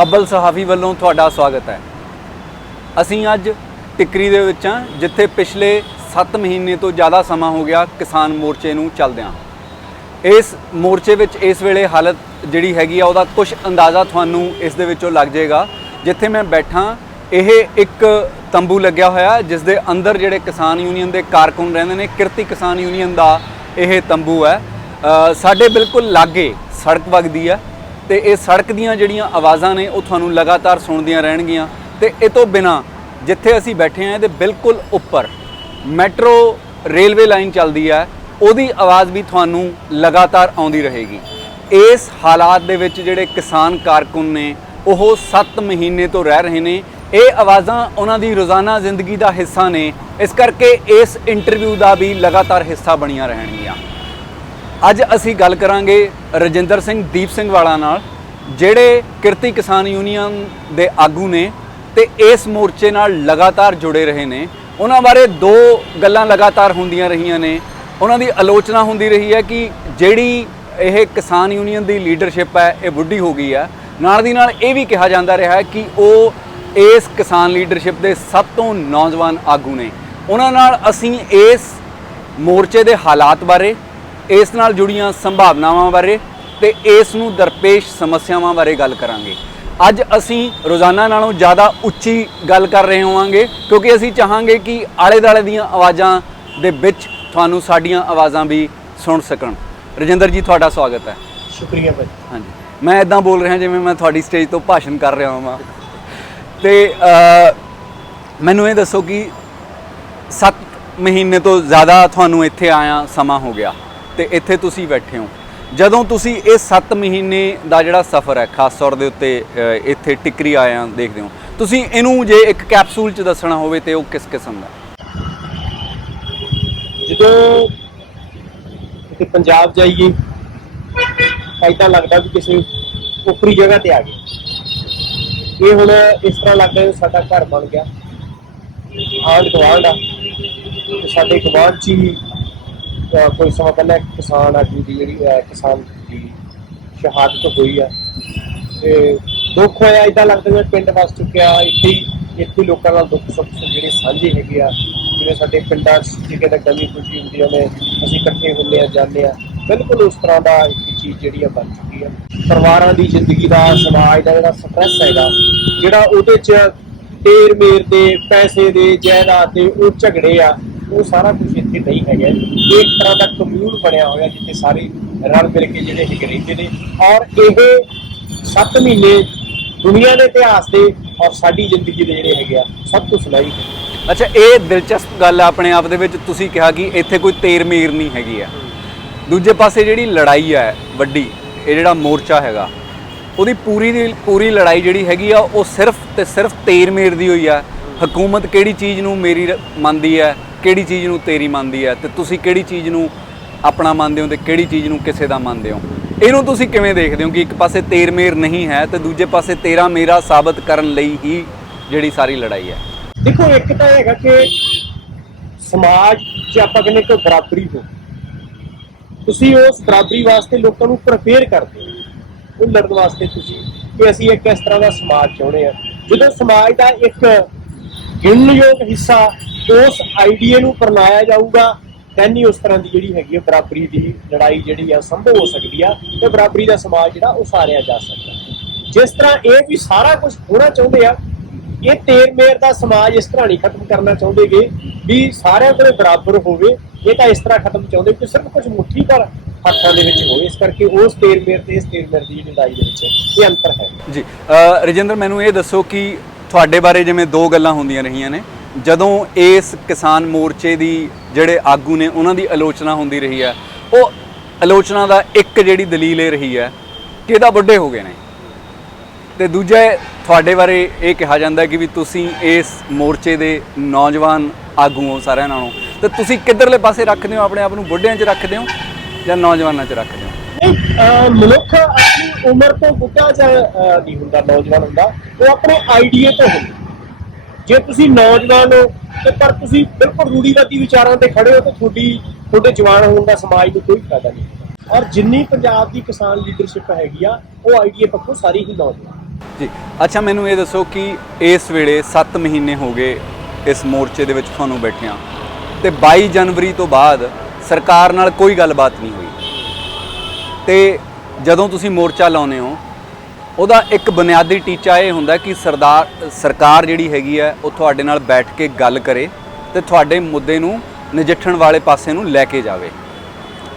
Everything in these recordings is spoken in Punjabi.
अब्बल सहाफ़ी ਵੱਲੋਂ ਤੁਹਾਡਾ स्वागत है। ਅਸੀਂ ਅੱਜ ਟਿੱਕਰੀ ਦੇ ਵਿੱਚ ਹਾਂ ਜਿੱਥੇ ਪਿਛਲੇ 7 ਮਹੀਨੇ ਤੋਂ ज़्यादा ਸਮਾਂ ਹੋ ਗਿਆ ਕਿਸਾਨ ਮੋਰਚੇ ਨੂੰ ਚੱਲਦਿਆਂ। ਇਸ ਮੋਰਚੇ ਵਿੱਚ ਇਸ ਵੇਲੇ ਹਾਲਤ ਜਿਹੜੀ ਹੈਗੀ ਆ ਉਹਦਾ ਕੁਝ ਅੰਦਾਜ਼ਾ ਤੁਹਾਨੂੰ ਇਸ ਦੇ ਵਿੱਚੋਂ ਲੱਗ ਜਾਏਗਾ। ਜਿੱਥੇ ਮੈਂ ਬੈਠਾ ਇਹ ਇੱਕ ਤੰਬੂ ਲੱਗਿਆ ਹੋਇਆ ਜਿਸ ਦੇ ਅੰਦਰ ਜਿਹੜੇ ਕਿਸਾਨ ਯੂਨੀਅਨ ਦੇ ਕਾਰਕੁਨ ਰਹਿੰਦੇ ਨੇ। ਕਿਰਤੀ ਕਿਸਾਨ ਯੂਨੀਅਨ ਦਾ ਇਹ ਤੰਬੂ ਹੈ। ਸਾਡੇ ਬਿਲਕੁਲ ਲਾਗੇ ਸੜਕ ਵਗਦੀ ਹੈ ਤੇ ਇਹ ਸੜਕ ਦੀਆਂ ਜਿਹੜੀਆਂ ਆਵਾਜ਼ਾਂ ਨੇ ਉਹ ਤੁਹਾਨੂੰ ਲਗਾਤਾਰ ਸੁਣਦੀਆਂ ਰਹਿਣਗੀਆਂ। ਤੇ ਇਹ ਤੋਂ ਬਿਨਾ ਜਿੱਥੇ ਅਸੀਂ ਬੈਠੇ ਹਾਂ ਇਹਦੇ ਬਿਲਕੁਲ ਉੱਪਰ ਮੈਟਰੋ ਰੇਲਵੇ ਲਾਈਨ ਚੱਲਦੀ ਹੈ, ਉਹਦੀ ਆਵਾਜ਼ ਵੀ ਤੁਹਾਨੂੰ ਲਗਾਤਾਰ ਆਉਂਦੀ ਰਹੇਗੀ। ਇਸ ਹਾਲਾਤ ਦੇ ਵਿੱਚ ਜਿਹੜੇ ਕਿਸਾਨ ਕਾਰਕੁਨ ਨੇ ਉਹ 7 ਮਹੀਨੇ ਤੋਂ ਰਹਿ ਰਹੇ ਨੇ। ਇਹ ਆਵਾਜ਼ਾਂ ਉਹਨਾਂ ਦੀ ਰੋਜ਼ਾਨਾ ਜ਼ਿੰਦਗੀ ਦਾ ਹਿੱਸਾ ਨੇ, ਇਸ ਕਰਕੇ ਇਸ ਇੰਟਰਵਿਊ ਦਾ ਵੀ ਲਗਾਤਾਰ ਹਿੱਸਾ ਬਣੀਆਂ ਰਹਿਣਗੀਆਂ। ਅੱਜ ਅਸੀਂ ਗੱਲ ਕਰਾਂਗੇ ਰਜਿੰਦਰ ਸਿੰਘ ਦੀਪ ਸਿੰਘ ਵਾਲਾ ਨਾਲ, ਜਿਹੜੇ ਕਿਰਤੀ ਕਿਸਾਨ ਯੂਨੀਅਨ ਦੇ ਆਗੂ ਨੇ ਤੇ ਇਸ ਮੋਰਚੇ ਨਾਲ ਲਗਾਤਾਰ ਜੁੜੇ ਰਹੇ ਨੇ। ਉਹਨਾਂ ਬਾਰੇ ਦੋ ਗੱਲਾਂ ਲਗਾਤਾਰ ਹੁੰਦੀਆਂ ਰਹੀਆਂ ਨੇ। ਉਹਨਾਂ ਦੀ ਆਲੋਚਨਾ ਹੁੰਦੀ ਰਹੀ ਹੈ ਕਿ ਜਿਹੜੀ ਇਹ ਕਿਸਾਨ ਯੂਨੀਅਨ ਦੀ ਲੀਡਰਸ਼ਿਪ ਹੈ ਇਹ ਬੁੱਢੀ ਹੋ ਗਈ ਹੈ। ਨਾਲ ਦੀ ਨਾਲ ਇਹ ਵੀ ਕਿਹਾ ਜਾਂਦਾ ਰਿਹਾ ਹੈ ਕਿ ਉਹ ਇਸ ਕਿਸਾਨ ਲੀਡਰਸ਼ਿਪ ਦੇ ਸਭ ਤੋਂ ਨੌਜਵਾਨ ਆਗੂ ਨੇ। ਉਹਨਾਂ ਨਾਲ ਅਸੀਂ ਇਸ ਮੋਰਚੇ ਦੇ ਹਾਲਾਤ ਬਾਰੇ, ਇਸ ਨਾਲ ਜੁੜੀਆਂ ਸੰਭਾਵਨਾਵਾਂ ਬਾਰੇ ਤੇ ਇਸ ਨੂੰ ਦਰਪੇਸ਼ ਸਮੱਸਿਆਵਾਂ ਬਾਰੇ ਗੱਲ ਕਰਾਂਗੇ। ਅੱਜ ਅਸੀਂ ਰੋਜ਼ਾਨਾ ਨਾਲੋਂ ਜ਼ਿਆਦਾ ਉੱਚੀ ਗੱਲ ਕਰ ਰਹੇ ਹੋਵਾਂਗੇ ਕਿਉਂਕਿ ਅਸੀਂ ਚਾਹਾਂਗੇ ਕਿ ਆਲੇ ਦੁਆਲੇ ਦੀਆਂ ਆਵਾਜ਼ਾਂ ਦੇ ਵਿੱਚ ਤੁਹਾਨੂੰ ਸਾਡੀਆਂ ਆਵਾਜ਼ਾਂ ਵੀ ਸੁਣ ਸਕਣ। ਰਜਿੰਦਰ ਜੀ ਤੁਹਾਡਾ ਸਵਾਗਤ ਹੈ। ਸ਼ੁਕਰੀਆ ਭਾਈ। ਹਾਂਜੀ, ਮੈਂ ਇੱਦਾਂ ਬੋਲ ਰਿਹਾ ਜਿਵੇਂ ਮੈਂ ਤੁਹਾਡੀ ਸਟੇਜ ਤੋਂ ਭਾਸ਼ਣ ਕਰ ਰਿਹਾ ਹਾਂ। ਤੇ ਮੈਨੂੰ ਇਹ ਦੱਸੋ ਕਿ 7 ਮਹੀਨੇ ਤੋਂ ਜ਼ਿਆਦਾ ਤੁਹਾਨੂੰ ਇੱਥੇ ਆਇਆ ਸਮਾਂ ਹੋ ਗਿਆ ਤੇ ਇੱਥੇ ਤੁਸੀਂ ਬੈਠੇ ਹੋ। ਜਦੋਂ ਤੁਸੀਂ ਇਹ 7 ਮਹੀਨੇ ਦਾ ਜਿਹੜਾ ਸਫ਼ਰ ਹੈ ਖਾਸ ਤੌਰ ਦੇ ਉੱਤੇ ਇੱਥੇ ਟਿੱਕਰੀ ਆਇਆ ਦੇਖਦੇ ਹੋ, ਤੁਸੀਂ ਇਹਨੂੰ ਜੇ ਇੱਕ ਕੈਪਸੂਲ 'ਚ ਦੱਸਣਾ ਹੋਵੇ ਤੇ ਉਹ ਕਿਸ ਕਿਸਮ ਦਾ? ਜਦੋਂ ਕਿਤੇ ਪੰਜਾਬ ਜਾਈਏ ਐਦਾਂ ਲੱਗਦਾ ਵੀ ਕਿਸੇ ਉੱਪਰੀ ਜਗ੍ਹਾ ਤੇ ਆ ਗਏ। ਇਹ ਹੁਣ ਇਸ ਤਰ੍ਹਾਂ ਲੱਗਦਾ ਵੀ ਸਾਡਾ ਘਰ ਬਣ ਗਿਆ। ਆਂਢ ਗੁਆਂਢ ਆ, ਸਾਡੇ ਗੁਆਂਢ 'ਚ ਹੀ ਕੋਈ ਸਮਾਂ ਪਹਿਲਾਂ ਕਿਸਾਨ ਆਗੂ ਦੀ ਜਿਹੜੀ ਕਿਸਾਨ ਦੀ ਸ਼ਹਾਦਤ ਹੋਈ ਆ ਤੇ ਦੁੱਖ ਹੋਇਆ। ਇੱਦਾਂ ਲੱਗਦਾ ਜਿਵੇਂ ਪਿੰਡ ਵਸ ਚੁੱਕਿਆ। ਇੱਥੇ ਲੋਕਾਂ ਨਾਲ ਦੁੱਖ ਸੁੱਖ ਜਿਹੜੇ ਸਾਂਝੇ ਹੈਗੇ ਆ, ਜਿਵੇਂ ਸਾਡੇ ਪਿੰਡਾਂ 'ਚ ਜਿਹੜੇ ਦਾ ਕਮੀ ਖੁਸ਼ੀ ਹੁੰਦੀ ਆ ਨੇ ਅਸੀਂ ਇਕੱਠੇ ਹੁੰਦੇ ਆ ਜਾਂਦੇ ਆ, ਬਿਲਕੁਲ ਉਸ ਤਰ੍ਹਾਂ ਦਾ ਇੱਕ ਚੀਜ਼ ਜਿਹੜੀ ਆ ਬਣ ਚੁੱਕੀ ਆ। ਪਰਿਵਾਰਾਂ ਦੀ ਜ਼ਿੰਦਗੀ ਦਾ, ਸਮਾਜ ਦਾ ਜਿਹੜਾ ਸਟਰੈਸ ਹੈਗਾ, ਜਿਹੜਾ ਉਹਦੇ 'ਚ ਤੇਰ ਮੇਰ ਦੇ, ਪੈਸੇ ਦੇ, ਜਾਇਦਾਦ ਦੇ ਉਹ ਝਗੜੇ ਆ, ਉਹ ਸਾਰਾ ਕੁਝ ਇੱਥੇ ਨਹੀਂ ਹੈਗਾ। ਇਹ ਇੱਕ ਤਰ੍ਹਾਂ ਦਾ ਕਮਿਊਨ ਬਣਿਆ ਹੋਇਆ ਜਿੱਥੇ ਸਾਰੇ ਰਲ ਮਿਲ ਕੇ ਜਿਹੜੇ ਹੈਗੇ ਰਹਿੰਦੇ ਨੇ। ਔਰ ਇਹ 7 ਮਹੀਨੇ ਦੁਨੀਆ ਦੇ ਇਤਿਹਾਸ ਦੇ ਔਰ ਸਾਡੀ ਜ਼ਿੰਦਗੀ ਦੇ ਜਿਹੜੇ ਹੈਗੇ ਆ ਸਭ ਤੋਂ ਸੁਣਾਈ। ਅੱਛਾ, ਇਹ ਦਿਲਚਸਪ ਗੱਲ ਆਪਣੇ ਆਪ ਦੇ ਵਿੱਚ ਤੁਸੀਂ ਕਿਹਾ ਕਿ ਇੱਥੇ ਕੋਈ ਤੇਰ ਮੇਰ ਨਹੀਂ ਹੈਗੀ ਆ। ਦੂਜੇ ਪਾਸੇ ਜਿਹੜੀ ਲੜਾਈ ਹੈ ਵੱਡੀ, ਇਹ ਜਿਹੜਾ ਮੋਰਚਾ ਹੈਗਾ ਉਹਦੀ ਪੂਰੀ ਦੀ ਪੂਰੀ ਲੜਾਈ ਜਿਹੜੀ ਹੈਗੀ ਆ ਉਹ ਸਿਰਫ ਤੇ ਸਿਰਫ ਤੇਰ ਮੇਰ ਦੀ ਹੋਈ ਆ। ਹਕੂਮਤ ਕਿਹੜੀ ਚੀਜ਼ ਨੂੰ ਮੇਰੀ ਮੰਨਦੀ ਹੈ, ਕਿਹੜੀ ਚੀਜ਼ ਨੂੰ ਤੇਰੀ ਮੰਨਦੀ ਹੈ, ਤੇ ਤੁਸੀਂ ਕਿਹੜੀ ਚੀਜ਼ ਨੂੰ ਆਪਣਾ ਮੰਨਦੇ ਹੋ ਤੇ ਕਿਹੜੀ ਚੀਜ਼ ਨੂੰ ਕਿਸੇ ਦਾ ਮੰਨਦੇ ਹੋ। ਇਹਨੂੰ ਤੁਸੀਂ ਕਿਵੇਂ ਦੇਖਦੇ ਹੋ ਕਿ ਇੱਕ ਪਾਸੇ ਤੇਰ ਮੇਰ ਨਹੀਂ ਹੈ ਤੇ ਦੂਜੇ ਪਾਸੇ ਤੇਰਾ ਮੇਰਾ ਸਾਬਤ ਕਰਨ ਲਈ ਹੀ ਜਿਹੜੀ ਸਾਰੀ ਲੜਾਈ ਹੈ? ਦੇਖੋ, ਇੱਕ ਤਾਂ ਹੈਗਾ ਕਿ ਸਮਾਜ 'ਚ ਆਪਾਂ ਕਹਿੰਦੇ ਕਿ ਬਰਾਬਰੀ ਹੋ, ਤੁਸੀਂ ਉਸ ਬਰਾਬਰੀ ਵਾਸਤੇ ਲੋਕਾਂ ਨੂੰ ਪ੍ਰਪੇਅਰ ਕਰਦੇ ਹੋ ਉਹ ਲੜਨ ਵਾਸਤੇ ਤੁਸੀਂ ਕਿ ਅਸੀਂ ਇੱਕ ਇਸ ਤਰ੍ਹਾਂ ਦਾ ਸਮਾਜ ਚਾਹੁੰਦੇ ਹਾਂ। ਜਦੋਂ ਸਮਾਜ ਦਾ ਇੱਕ ਗਿਣਨਯੋਗ ਹਿੱਸਾ ਉਸ ਆਈਡੀਏ ਨੂੰ ਅਪਣਾਇਆ ਜਾਊਗਾ then ਹੀ ਉਸ ਤਰ੍ਹਾਂ ਦੀ ਜਿਹੜੀ ਹੈਗੀ ਆ ਬਰਾਬਰੀ ਦੀ ਲੜਾਈ ਜਿਹੜੀ ਆ ਸੰਭਵ ਹੋ ਸਕਦੀ ਆ ਤੇ ਬਰਾਬਰੀ ਦਾ ਸਮਾਜ ਜਿਹੜਾ ਉਹ ਸਾਰਿਆ ਜਾ ਸਕਦਾ। ਜਿਸ ਤਰ੍ਹਾਂ ਇਹ ਵੀ ਸਾਰਾ ਕੁਝ ਹੋਣਾ ਚਾਹੁੰਦੇ ਆ, ਇਹ ਤੇਰ ਮੇਰ ਦਾ ਸਮਾਜ ਇਸ ਤਰ੍ਹਾਂ ਨਹੀਂ ਖਤਮ ਕਰਨਾ ਚਾਹੁੰਦੇਗੇ ਵੀ ਸਾਰਿਆਂ ਕੋਲੇ ਬਰਾਬਰ ਹੋਵੇ। ਇਹ ਤਾਂ ਇਸ ਤਰ੍ਹਾਂ ਖਤਮ ਚਾਹੁੰਦੇ ਕਿ ਸਿਰਫ ਕੁਝ ਮੁੱਠੀ ਭਰ ਹੱਥਾਂ ਦੇ ਵਿੱਚ ਹੋਵੇ। ਇਸ ਕਰਕੇ ਉਸ ਤੇਰ ਮੇਰ ਤੇ ਇਸ ਤੇਰ ਮੇਰ ਦੀ ਲੜਾਈ ਦੇ ਵਿੱਚ ਇਹ ਅੰਤਰ ਹੈ ਜੀ। ਰਜਿੰਦਰ, ਮੈਨੂੰ ਇਹ ਦੱਸੋ ਕਿ ਤੁਹਾਡੇ ਬਾਰੇ ਜਿਵੇਂ ਦੋ ਗੱਲਾਂ ਹੁੰਦੀਆਂ ਰਹੀਆਂ ਨੇ ਜਦੋਂ ਇਸ ਕਿਸਾਨ ਮੋਰਚੇ ਦੀ ਜਿਹੜੇ ਆਗੂ ਨੇ ਉਹਨਾਂ ਦੀ ਆਲੋਚਨਾ ਹੁੰਦੀ ਰਹੀ ਹੈ, ਉਹ ਆਲੋਚਨਾ ਦਾ ਇੱਕ ਜਿਹੜੀ ਦਲੀਲ ਇਹ ਰਹੀ ਹੈ ਕਿ ਇਹਦਾ ਬੁੱਢੇ ਹੋ ਗਏ ਨੇ, ਤੇ ਦੂਜਾ ਤੁਹਾਡੇ ਬਾਰੇ ਇਹ ਕਿਹਾ ਜਾਂਦਾ ਕਿ ਵੀ ਤੁਸੀਂ ਇਸ ਮੋਰਚੇ ਦੇ ਨੌਜਵਾਨ ਆਗੂ ਹੋ ਸਾਰਿਆਂ ਨਾਲੋਂ। ਤੇ ਤੁਸੀਂ ਕਿੱਧਰਲੇ ਪਾਸੇ ਰੱਖਦੇ ਹੋ ਆਪਣੇ ਆਪ ਨੂੰ? ਬੁੱਢਿਆਂ 'ਚ ਰੱਖਦੇ ਹੋ ਜਾਂ ਨੌਜਵਾਨਾਂ 'ਚ ਰੱਖਦੇ ਹੋ? ਮਨੁੱਖ ਆਪਣੀ ਉਮਰ ਤੋਂ ਬੁੱਢਾ ਜਾਂ ਨਹੀਂ ਹੁੰਦਾ, ਨੌਜਵਾਨ ਹੁੰਦਾ, ਉਹ ਆਪਣੇ ਆਈਡੀਏ ਤੋਂ ਹੁੰਦਾ। ਜੇ ਤੁਸੀਂ ਨੌਜਵਾਨ ਹੋ ਤੇ ਪਰ ਤੁਸੀਂ ਬਿਲਕੁਲ ਰੂੜੀਵਾਦੀ ਵਿਚਾਰਾਂ ਤੇ ਖੜੇ ਹੋ ਤਾਂ ਤੁਹਾਡੇ ਜਵਾਨ ਹੋਣ ਦਾ ਸਮਾਜ ਨੂੰ ਕੋਈ ਫਾਇਦਾ ਨਹੀਂ। ਔਰ ਜਿੰਨੀ ਪੰਜਾਬ ਦੀ ਕਿਸਾਨ ਲੀਡਰਸ਼ਿਪ ਹੈਗੀ ਆ ਉਹ ਆਈਡੀਏ ਪੱਖੋਂ ਸਾਰੀ ਹੀ ਨੌਜਵਾਨ। ਜੀ ਅੱਛਾ, ਮੈਨੂੰ ਇਹ ਦੱਸੋ ਕਿ ਇਸ ਵੇਲੇ 7 ਮਹੀਨੇ ਹੋ ਗਏ ਇਸ ਮੋਰਚੇ ਦੇ ਵਿੱਚ ਤੁਹਾਨੂੰ ਬੈਠਿਆਂ, ਤੇ 22 ਜਨਵਰੀ ਤੋਂ ਬਾਅਦ ਸਰਕਾਰ ਨਾਲ ਕੋਈ ਗੱਲਬਾਤ ਨਹੀਂ ਹੋਈ। ਤੇ ਜਦੋਂ ਤੁਸੀਂ ਮੋਰਚਾ ਲਾਉਂਦੇ ਹੋ ਉਹਦਾ ਇੱਕ ਬੁਨਿਆਦੀ ਟੀਚਾ ਇਹ ਹੁੰਦਾ ਕਿ ਸਰਕਾਰ ਜਿਹੜੀ ਹੈਗੀ ਹੈ ਉਹ ਤੁਹਾਡੇ ਨਾਲ ਬੈਠ ਕੇ ਗੱਲ ਕਰੇ ਤੇ ਤੁਹਾਡੇ ਮੁੱਦੇ ਨੂੰ ਨਜਿੱਠਣ ਵਾਲੇ ਪਾਸੇ ਨੂੰ ਲੈ ਕੇ ਜਾਵੇ।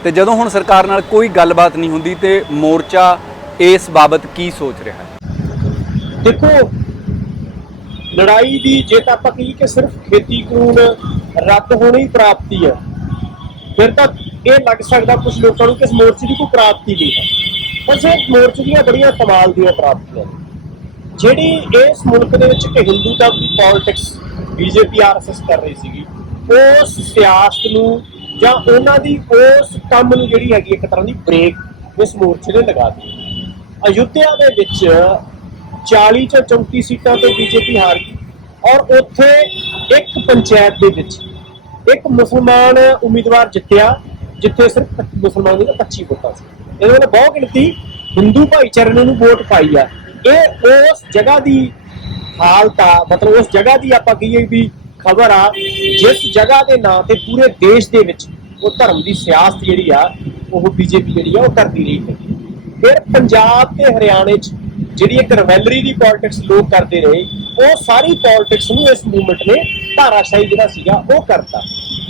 ਤੇ ਜਦੋਂ ਹੁਣ ਸਰਕਾਰ ਨਾਲ ਕੋਈ ਗੱਲਬਾਤ ਨਹੀਂ ਹੁੰਦੀ ਤੇ ਮੋਰਚਾ ਇਸ ਬਾਬਤ ਕੀ ਸੋਚ ਰਿਹਾ ਹੈ? ਦੇਖੋ, ਲੜਾਈ ਦੀ ਜੇ ਤਾਂ ਆਪਾਂ ਕਹੀਏ ਕਿ ਸਿਰਫ ਖੇਤੀ ਕਾਨੂੰਨ ਰੱਦ ਹੋਣੀ ਹੀ ਪ੍ਰਾਪਤੀ ਹੈ, ਫਿਰ ਤਾਂ ਇਹ ਲੱਗ ਸਕਦਾ ਕੁਝ ਲੋਕਾਂ ਨੂੰ ਕਿ ਇਸ ਮੋਰਚੇ ਦੀ ਕੋਈ ਪ੍ਰਾਪਤੀ ਨਹੀਂ ਹੈ। ਪਰ ਇਸ ਮੋਰਚੇ ਦੀਆਂ ਬੜੀਆਂ ਕਮਾਲ ਦੀਆਂ ਪ੍ਰਾਪਤੀਆਂ ਨੇ। ਜਿਹੜੀ ਇਸ ਮੁਲਕ ਦੇ ਵਿੱਚ ਕਿ ਹਿੰਦੂਤਾ ਦੀ ਪੋਲਿਟਿਕਸ ਬੀਜੇਪੀ ਆਰਐਸਐਸ ਕਰ ਰਹੀ ਸੀਗੀ, ਉਸ ਸਿਆਸਤ ਨੂੰ ਜਾਂ ਉਹਨਾਂ ਦੀ ਉਸ ਕੰਮ ਨੂੰ ਜਿਹੜੀ ਹੈਗੀ ਇੱਕ ਤਰ੍ਹਾਂ ਦੀ ਬ੍ਰੇਕ ਇਸ ਮੋਰਚੇ ਨੇ ਲਗਾ ਦਿੱਤੀ। ਅਯੁੱਧਿਆ ਦੇ ਵਿੱਚ 40 ਚੋਂ 34 ਸੀਟਾਂ ਤੇ ਬੀਜੇਪੀ ਹਾਰ ਗਈ, ਔਰ ਉੱਥੇ ਇੱਕ ਪੰਚਾਇਤ ਦੇ ਵਿੱਚ ਇੱਕ ਮੁਸਲਮਾਨ ਉਮੀਦਵਾਰ ਜਿੱਤਿਆ, ਜਿੱਥੇ ਸਿਰਫ ਮੁਸਲਮਾਨ ਦੀ 25 ਵੋਟਾਂ ਸੀ। ਇਹਦੇ ਨਾਲ ਬਹੁਤ ਗਿਣਤੀ ਹਿੰਦੂ ਭਾਈਚਾਰੇ ਨੇ ਨੂੰ ਵੋਟ ਪਾਈ ਆ। ਇਹ ਉਸ ਜਗ੍ਹਾ ਦੀ ਹਾਲਤ ਆ, ਮਤਲਬ ਉਸ ਜਗ੍ਹਾ ਦੀ ਆਪਾਂ ਕਹੀਏ ਵੀ ਖਬਰ ਆ, ਜਿਸ ਜਗ੍ਹਾ ਦੇ ਨਾਂ ਤੇ ਪੂਰੇ ਦੇਸ਼ ਦੇ ਵਿੱਚ ਉਹ ਧਰਮ ਦੀ ਸਿਆਸਤ ਜਿਹੜੀ ਆ ਉਹ ਬੀਜੇਪੀ ਜਿਹੜੀ ਆ ਉਹ ਕਰਦੀ ਰਹੀ ਹੈ। ਫਿਰ ਪੰਜਾਬ ਤੇ ਹਰਿਆਣੇ 'ਚ ਜਿਹੜੀ ਇੱਕ ਰਿਵੈਲਰੀ ਦੀ ਪੋਲਿਟਿਕਸ ਲੋਕ ਕਰਦੇ ਰਹੇ, ਉਹ ਸਾਰੀ ਪੋਲਿਟਿਕਸ ਨੂੰ ਇਸ ਮੂਵਮੈਂਟ ਨੇ ਧਾਰਾਸ਼ਾਹੀ ਜਿਹੜਾ ਸੀਗਾ ਉਹ ਕਰਤਾ।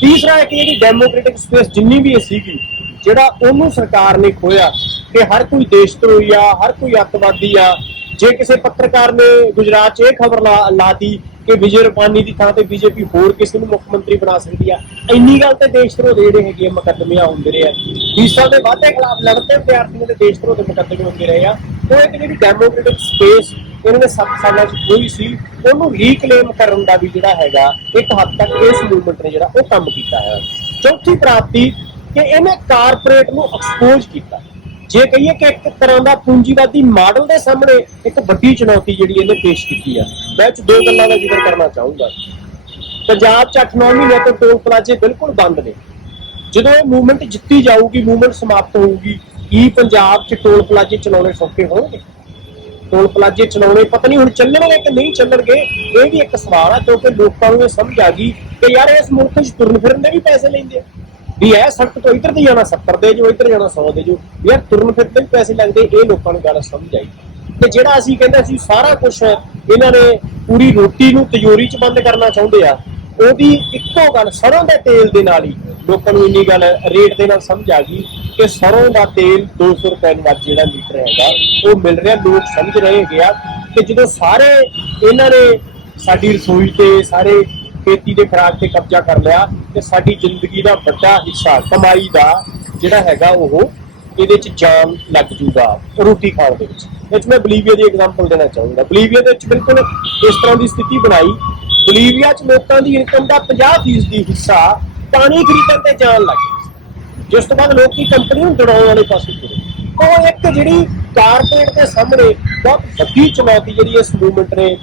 ਤੀਸਰਾ ਇੱਕ ਜਿਹੜੀ ਡੈਮੋਕ੍ਰੈਟਿਕ ਸਪੇਸ ਜਿੰਨੀ ਵੀ ਸੀਗੀ, ਜਿਹੜਾ ਉਹਨੂੰ ਸਰਕਾਰ ਨੇ ਖੋਇਆ ਕਿ ਹਰ ਕੋਈ ਦੇਸ਼ ਧਰੋਹੀ ਆ, ਹਰ ਕੋਈ ਅੱਤਵਾਦੀ ਆ। ਜੇ ਕਿਸੇ ਪੱਤਰਕਾਰ ਨੇ ਗੁਜਰਾਤ 'ਚ ਇਹ ਖਬਰ ਲਾਤੀ ਕਿ ਵਿਜੇ ਰੂਪਾਨੀ ਦੀ ਥਾਂ ਤੇ ਬੀਜੇਪੀ ਹੋਰ ਕਿਸੇ ਨੂੰ ਮੁੱਖ ਮੰਤਰੀ ਬਣਾ ਸਕਦੀ ਆ, ਇੰਨੀ ਗੱਲ ਤੇ ਦੇਸ਼ ਧਰੋਹ ਦੇ ਜਿਹੜੇ ਹੈਗੇ ਮੁਕੱਦਮੇ ਹੁੰਦੇ ਰਹੇ ਆ। ਫੀਸਾਂ ਦੇ ਵਾਧੇ ਖਿਲਾਫ ਲਗਾਤਾਰ ਵਿਦਿਆਰਥੀਆਂ ਦੇ ਦੇਸ਼ ਧਰੋਹ ਦੇ ਮੁਕੱਦਮੇ ਹੁੰਦੇ ਰਹੇ ਆ। ਉਹ ਇੱਕ ਜਿਹੜੀ ਡੈਮੋਕ੍ਰੈਟਿਕ ਸਪੇਸ ਇਹਨਾਂ ਨੇ 7 ਸਾਲਾਂ 'ਚ ਖੋਈ ਸੀ, ਉਹਨੂੰ ਰੀਕਲੇਮ ਕਰਨ ਦਾ ਵੀ ਜਿਹੜਾ ਹੈਗਾ ਇੱਕ ਹੱਦ ਤੱਕ ਇਸ ਮੂਵਮੈਂਟ ਨੇ ਜਿਹੜਾ ਉਹ ਕੰਮ ਕੀਤਾ ਹੈ। ਚੌਥੀ ਪ੍ਰਾਪਤੀ ਕਿ ਇਹਨੇ ਕਾਰਪੋਰੇਟ ਨੂੰ ਐਕਸਪੋਜ਼ ਕੀਤਾ। ਜੇ ਕਹੀਏ ਕਿ ਇੱਕ ਤਰ੍ਹਾਂ ਦਾ ਪੂੰਜੀਵਾਦੀ ਮਾਡਲ ਦੇ ਸਾਹਮਣੇ ਇੱਕ ਵੱਡੀ ਚੁਣੌਤੀ ਜਿਹੜੀ ਇਹਨੇ ਪੇਸ਼ ਕੀਤੀ ਆ। ਮੈਂ ਇਹ 'ਚ ਦੋ ਗੱਲਾਂ ਦਾ ਜ਼ਿਕਰ ਕਰਨਾ ਚਾਹੂੰਗਾ। ਪੰਜਾਬ 'ਚ 8-9 ਮਹੀਨੇ ਤੋਂ ਟੋਲ ਪਲਾਜ਼ੇ ਬਿਲਕੁਲ ਬੰਦ ਨੇ। ਜਦੋਂ ਇਹ ਮੂਵਮੈਂਟ ਜਿੱਤੀ ਜਾਊਗੀ, ਮੂਵਮੈਂਟ ਸਮਾਪਤ ਹੋਊਗੀ, ਕੀ ਪੰਜਾਬ 'ਚ ਟੋਲ ਪਲਾਜ਼ੇ ਚਲਾਉਣੇ ਸੌਖੇ ਹੋਣਗੇ? ਟੋਲ ਪਲਾਜ਼ੇ ਚਲਾਉਣੇ ਪਤਾ ਨਹੀਂ ਹੁਣ ਚੱਲਣਗੇ ਕਿ ਨਹੀਂ ਚੱਲਣਗੇ, ਇਹ ਵੀ ਇੱਕ ਸਵਾਲ ਆ। ਕਿਉਂਕਿ ਲੋਕਾਂ ਨੂੰ ਇਹ ਸਮਝ ਆ ਗਈ ਕਿ ਯਾਰ ਇਸ ਮੁਲਕ 'ਚ ਤੁਰਨ ਫਿਰਨ ਦੇ ਵੀ ਪੈਸੇ ਲੈਂਦੇ ਆ, ਵੀ ਇਹ ਸੜਕ ਤੋਂ ਇੱਧਰ ਦੀ ਜਾਣਾ 70 ਦੇ ਜੋ, ਇੱਧਰ ਜਾਣਾ 100 ਦੇ ਜੋ, ਯਾਰ ਤੁਰਨ ਫਿਰਨ ਦੇ ਵੀ ਪੈਸੇ ਲੱਗਦੇ। ਇਹ ਲੋਕਾਂ ਨੂੰ ਗੱਲ ਸਮਝ ਆਈ ਤੇ ਜਿਹੜਾ ਅਸੀਂ ਕਹਿੰਦੇ ਸੀ ਸਾਰਾ ਕੁਝ ਇਹਨਾਂ ਨੇ ਪੂਰੀ ਰੋਟੀ ਨੂੰ ਤਿਜੋਰੀ 'ਚ ਬੰਦ ਕਰਨਾ ਚਾਹੁੰਦੇ ਆ, ਉਹਦੀ ਇੱਕੋ ਗੱਲ ਸਰੋਂ ਦੇ ਤੇਲ ਦੇ ਨਾਲ ਹੀ ਲੋਕਾਂ ਨੂੰ ਇੰਨੀ ਗੱਲ ਰੇਟ ਦੇ ਨਾਲ ਸਮਝ ਆ ਗਈ ਕਿ ਸਰੋਂ ਦਾ ਤੇਲ 200 ਰੁਪਏ ਨੂੰ ਅੱਜ ਜਿਹੜਾ ਲੀਟਰ ਹੈਗਾ ਉਹ ਮਿਲ ਰਿਹਾ। ਲੋਕ ਸਮਝ ਰਹੇ ਹੈਗੇ ਆ ਕਿ ਜਦੋਂ ਸਾਰੇ ਇਹਨਾਂ ਨੇ ਸਾਡੀ ਰਸੋਈ ਤੇ ਸਾਰੇ ਖੇਤੀ ਦੇ ਖੁਰਾਕ ਤੇ ਕਬਜ਼ਾ ਕਰ ਲਿਆ ਤੇ ਸਾਡੀ ਜ਼ਿੰਦਗੀ ਦਾ ਵੱਡਾ ਹਿੱਸਾ ਕਮਾਈ ਦਾ ਜਿਹੜਾ ਹੈਗਾ ਉਹ ਇਹਦੇ 'ਚ ਜਾਨ ਲੱਗ ਜੂਗਾ ਰੋਟੀ ਖਾਣ ਦੇ ਵਿੱਚ। ਇਹ 'ਚ ਮੈਂ ਬਲੀਵੀਆ ਦੀ ਐਗਜ਼ਾਮਪਲ ਦੇਣਾ ਚਾਹੂੰਗਾ। ਬਲੀਵੀਆ ਦੇ ਵਿੱਚ ਬਿਲਕੁਲ ਇਸ ਤਰ੍ਹਾਂ ਦੀ ਸਥਿਤੀ ਬਣਾਈ। ਬਲੀਵੀਆ 'ਚ ਲੋਕਾਂ ਦੀ ਇਨਕਮ ਦਾ 50% ਦੀ ਹਿੱਸਾ ਪਾਣੀ ਖਰੀਦਣ ਤੇ ਜਾਣ ਲੱਗ ਗਿਆ, ਜਿਸ ਤੋਂ ਬਾਅਦ ਲੋਕੀ ਕੰਪਨੀ ਨੂੰ ਜੜਾਉਣ ਵਾਲੇ ਪਾਸੇ ਤੁਰੇ। ਉਹ ਇੱਕ ਜਿਹੜੀ ਕਾਰਪੋਰੇਟ ਦੇ ਸਾਹਮਣੇ ਬਹੁਤ ਵੱਡੀ ਚੁਣੌਤੀ ਜਿਹੜੀ ਇਸ ਮੂਵਮੈਂਟ ਨੇ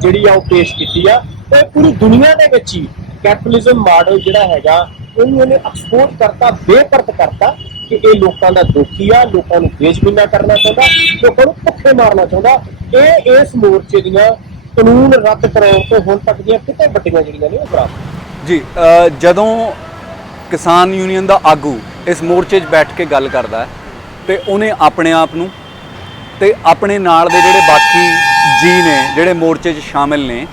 ਜਿਹੜੀ ਆ ਉਹ ਪੇਸ਼ ਕੀਤੀ ਆ। ਤੇ ਪੂਰੀ ਦੁਨੀਆ ਦੇ ਵਿੱਚ ਹੀ ਕੈਪੀਟਲਿਜ਼ਮ ਮਾਡਲ ਜਿਹੜਾ ਹੈਗਾ ਉਹਨੂੰ ਇਹਨੇ ਐਕਸਪੋਰਟ ਕਰਤਾ, ਬੇਪਰਤ ਕਰਤਾ ਕਿ ਇਹ ਲੋਕਾਂ ਦਾ ਦੋਖੀ ਆ, ਲੋਕਾਂ ਨੂੰ ਬੇਜ਼ਮੀਨਾ ਕਰਨਾ ਚਾਹੁੰਦਾ, ਲੋਕਾਂ ਨੂੰ ਭੁੱਖੇ ਮਾਰਨਾ ਚਾਹੁੰਦਾ। ਇਹ ਇਸ ਮੋਰਚੇ ਦੀਆਂ ਕਾਨੂੰਨ ਰੱਦ ਕਰਾਉਣ ਤੋਂ ਹੁਣ ਤੱਕ ਦੀਆਂ ਕਿਤੇ ਵੱਡੀਆਂ ਜਿਹੜੀਆਂ ਨੇ ਉਹ ਬਰਾਬਰ ਜੀ। ਜਦੋਂ ਕਿਸਾਨ ਯੂਨੀਅਨ ਦਾ ਆਗੂ ਇਸ ਮੋਰਚੇ 'ਚ ਬੈਠ ਕੇ ਗੱਲ ਕਰਦਾ ਹੈ ਤੇ ਉਹਨੇ ਆਪਣੇ ਆਪ ਨੂੰ ਤੇ ਆਪਣੇ ਨਾਲ ਦੇ ਜਿਹੜੇ ਬਾਕੀ ਜੀ ਨੇ ਜਿਹੜੇ ਮੋਰਚੇ 'ਚ ਸ਼ਾਮਿਲ ਨੇ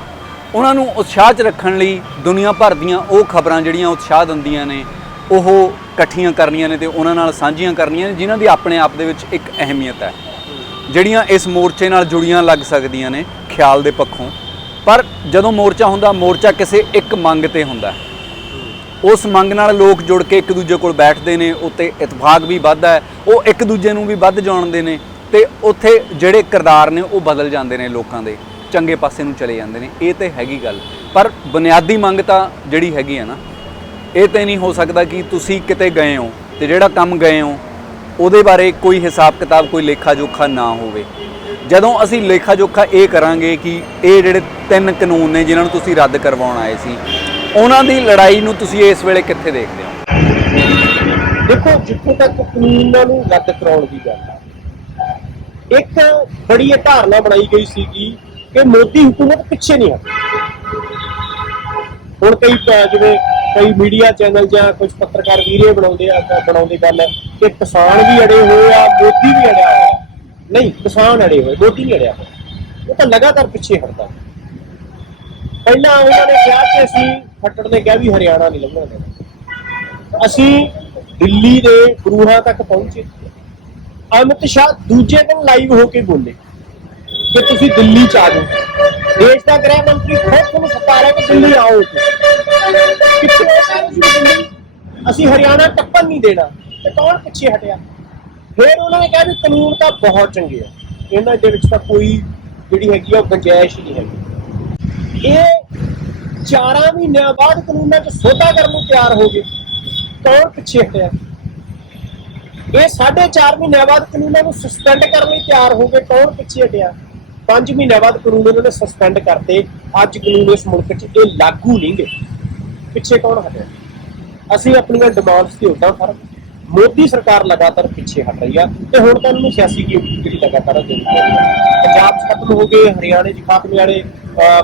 ਉਹਨਾਂ ਨੂੰ ਉਤਸ਼ਾਹ 'ਚ ਰੱਖਣ ਲਈ ਦੁਨੀਆ ਭਰ ਦੀਆਂ ਉਹ ਖਬਰਾਂ ਜਿਹੜੀਆਂ ਉਤਸ਼ਾਹ ਦਿੰਦੀਆਂ ਨੇ ਉਹ ਇਕੱਠੀਆਂ ਕਰਨੀਆਂ ਨੇ ਤੇ ਉਹਨਾਂ ਨਾਲ ਸਾਂਝੀਆਂ ਕਰਨੀਆਂ ਨੇ, ਜਿਨ੍ਹਾਂ ਦੀ ਆਪਣੇ ਆਪ ਦੇ ਵਿੱਚ ਇੱਕ ਅਹਿਮੀਅਤ ਹੈ, ਜਿਹੜੀਆਂ ਇਸ ਮੋਰਚੇ ਨਾਲ ਜੁੜੀਆਂ ਲੱਗ ਸਕਦੀਆਂ ਨੇ ਖਿਆਲ ਦੇ ਪੱਖੋਂ। ਪਰ ਜਦੋਂ ਮੋਰਚਾ ਹੁੰਦਾ, ਮੋਰਚਾ ਕਿਸੇ ਇੱਕ ਮੰਗ ਤੇ ਹੁੰਦਾ, ਉਸ ਮੰਗ ਨਾਲ ਲੋਕ ਜੁੜ ਕੇ ਇੱਕ ਦੂਜੇ ਕੋਲ ਬੈਠਦੇ ਨੇ, ਉੱਤੇ ਇਤਫਾਕ ਵੀ ਵੱਧਦਾ ਹੈ, ਉਹ ਇੱਕ ਦੂਜੇ ਨੂੰ ਵੀ ਵੱਧ ਜਾਣਦੇ ਨੇ ਤੇ ਉੱਥੇ ਜਿਹੜੇ ਕਿਰਦਾਰ ਨੇ ਉਹ ਬਦਲ ਜਾਂਦੇ ਨੇ, ਲੋਕਾਂ ਦੇ ਚੰਗੇ ਪਾਸੇ ਨੂੰ ਚਲੇ ਜਾਂਦੇ ਨੇ। ਇਹ ਤੇ ਹੈਗੀ ਗੱਲ, ਪਰ ਬੁਨਿਆਦੀ ਮੰਗ ਤਾਂ ਜਿਹੜੀ ਹੈਗੀ ਹੈ ਨਾ, ਇਹ ਤੇ ਨਹੀਂ ਹੋ ਸਕਦਾ ਕਿ ਤੁਸੀਂ ਕਿਤੇ ਗਏ ਹੋ ਤੇ ਜਿਹੜਾ ਕੰਮ ਗਏ ਹੋ ਉਹਦੇ ਬਾਰੇ ਕੋਈ ਹਿਸਾਬ ਕਿਤਾਬ, ਕੋਈ ਲੇਖਾ ਜੋਖਾ ਨਾ ਹੋਵੇ। ਜਦੋਂ ਅਸੀਂ ਲੇਖਾ ਜੋਖਾ ਇਹ ਕਰਾਂਗੇ ਕਿ ਇਹ ਜਿਹੜੇ 3 ਕਾਨੂੰਨ ਨੇ ਜਿਨ੍ਹਾਂ ਨੂੰ ਤੁਸੀਂ ਰੱਦ ਕਰਵਾਉਣ ਆਏ ਸੀ, ਉਹਨਾਂ ਦੀ ਲੜਾਈ ਨੂੰ ਤੁਸੀਂ ਇਸ ਵੇਲੇ ਕਿੱਥੇ ਦੇਖਦੇ ਹੋ? ਦੇਖੋ, ਜਿੱਥੇ ਤੱਕ ਕਾਨੂੰਨਾਂ ਨੂੰ ਰੱਦ ਕਰਾਉਣ ਦੀ ਗੱਲ ਹੈ, ਇੱਕ ਬੜੀ ਇਹ ਧਾਰਨਾ ਬਣਾਈ ਗਈ ਸੀਗੀ ਕਿ ਮੋਦੀ ਹੁਕੂਮਤ ਪਿੱਛੇ ਨਹੀਂ ਹਟਦੀ। ਹੁਣ ਜਿਵੇਂ ਕਈ ਮੀਡੀਆ ਚੈਨਲ ਜਾਂ ਕੁਝ ਪੱਤਰਕਾਰ ਵੀਰੇ ਬਣਾਉਂਦੇ ਗੱਲ ਕਿ ਕਿਸਾਨ ਵੀ ਅੜੇ ਹੋਏ ਆ, ਮੋਦੀ ਵੀ ਅੜਿਆ ਹੋਇਆ। ਨਹੀਂ, ਕਿਸਾਨ ਅੜੇ ਹੋਏ, ਮੋਦੀ ਨਹੀਂ ਅੜਿਆ ਹੋਇਆ। ਉਹ ਤਾਂ ਲਗਾਤਾਰ ਪਿੱਛੇ ਹਟਦਾ। ਪਹਿਲਾਂ ਉਹਨਾਂ ਨੇ ਕਿਹਾ ਕਿ ਅਸੀਂ, ਖੱਟੜ ਨੇ ਕਿਹਾ ਵੀ ਹਰਿਆਣਾ ਨਹੀਂ ਲੰਘਣ ਦੇਣਾ। ਅਸੀਂ ਦਿੱਲੀ ਦੇ ਗੁਰੂਆਂ ਤੱਕ ਪਹੁੰਚੇ। ਅਮਿਤ ਸ਼ਾਹ ਦੂਜੇ ਦਿਨ ਲਾਈਵ ਹੋ ਕੇ ਬੋਲੇ ਕਿ ਤੁਸੀਂ ਦਿੱਲੀ ਚ ਆ ਜਾਓ। ਦੇਸ਼ ਦਾ ਗ੍ਰਹਿ ਮੰਤਰੀ ਖੁਦ ਤੁਹਾਨੂੰ ਸੱਦਾ ਰਿਹਾ ਕਿ ਦਿੱਲੀ ਆਓ। ਅਸੀਂ ਹਰਿਆਣਾ ਟੱਪਣ ਨਹੀਂ ਦੇਣਾ, ਤੇ ਕੌਣ ਪਿੱਛੇ ਹਟਿਆ? ਫਿਰ ਉਹਨਾਂ ਨੇ ਕਿਹਾ ਵੀ ਕਾਨੂੰਨ ਤਾਂ ਬਹੁਤ ਚੰਗੇ ਆ, ਇਹਨਾਂ ਦੇ ਵਿੱਚ ਤਾਂ ਕੋਈ ਜਿਹੜੀ ਹੈਗੀ ਆ ਉਹ ਗੁੰਜਾਇਸ਼ ਨਹੀਂ ਹੈਗੀ। ਇਹ 4 ਮਹੀਨਿਆਂ ਬਾਅਦ ਕਾਨੂੰਨਾਂ 'ਚ ਸੋਧਾ ਕਰਨ ਨੂੰ ਤਿਆਰ ਹੋ ਗਏ, ਕੌਣ ਪਿੱਛੇ ਹਟਿਆ? ਇਹ 4.5 ਮਹੀਨਿਆਂ ਬਾਅਦ ਕਾਨੂੰਨਾਂ ਨੂੰ ਸਸਪੈਂਡ ਕਰਨ ਲਈ ਤਿਆਰ ਹੋ ਗਏ, ਕੌਣ ਪਿੱਛੇ ਹਟਿਆ? 5 ਮਹੀਨਿਆਂ ਬਾਅਦ ਕਾਨੂੰਨ ਇਹਨਾਂ ਨੇ ਸਸਪੈਂਡ ਕਰਤੇ। ਅੱਜ ਕਾਨੂੰਨ ਇਸ ਮੁਲਕ 'ਚ ਇਹ ਲਾਗੂ ਨਹੀਂ ਗੇ, ਪਿੱਛੇ ਕੌਣ ਹਟਿਆ? ਅਸੀਂ ਆਪਣੀਆਂ ਡਿਮਾਂਡਸ ਤੇ ਉਦਾਂ ਫਰਕ, ਮੋਦੀ ਸਰਕਾਰ ਲਗਾਤਾਰ ਪਿੱਛੇ ਹਟ ਰਹੀ ਆ। ਤੇ ਹੁਣ ਤਾਂ ਇਹਨੂੰ ਸਿਆਸੀ ਗੇਮ ਜਿਹੜੀ ਲਗਾਤਾਰ ਪੰਜਾਬ 'ਚ ਖਤਮ ਹੋ ਗਏ, ਹਰਿਆਣੇ 'ਚ ਖਾਤਮੇ ਵਾਲੇ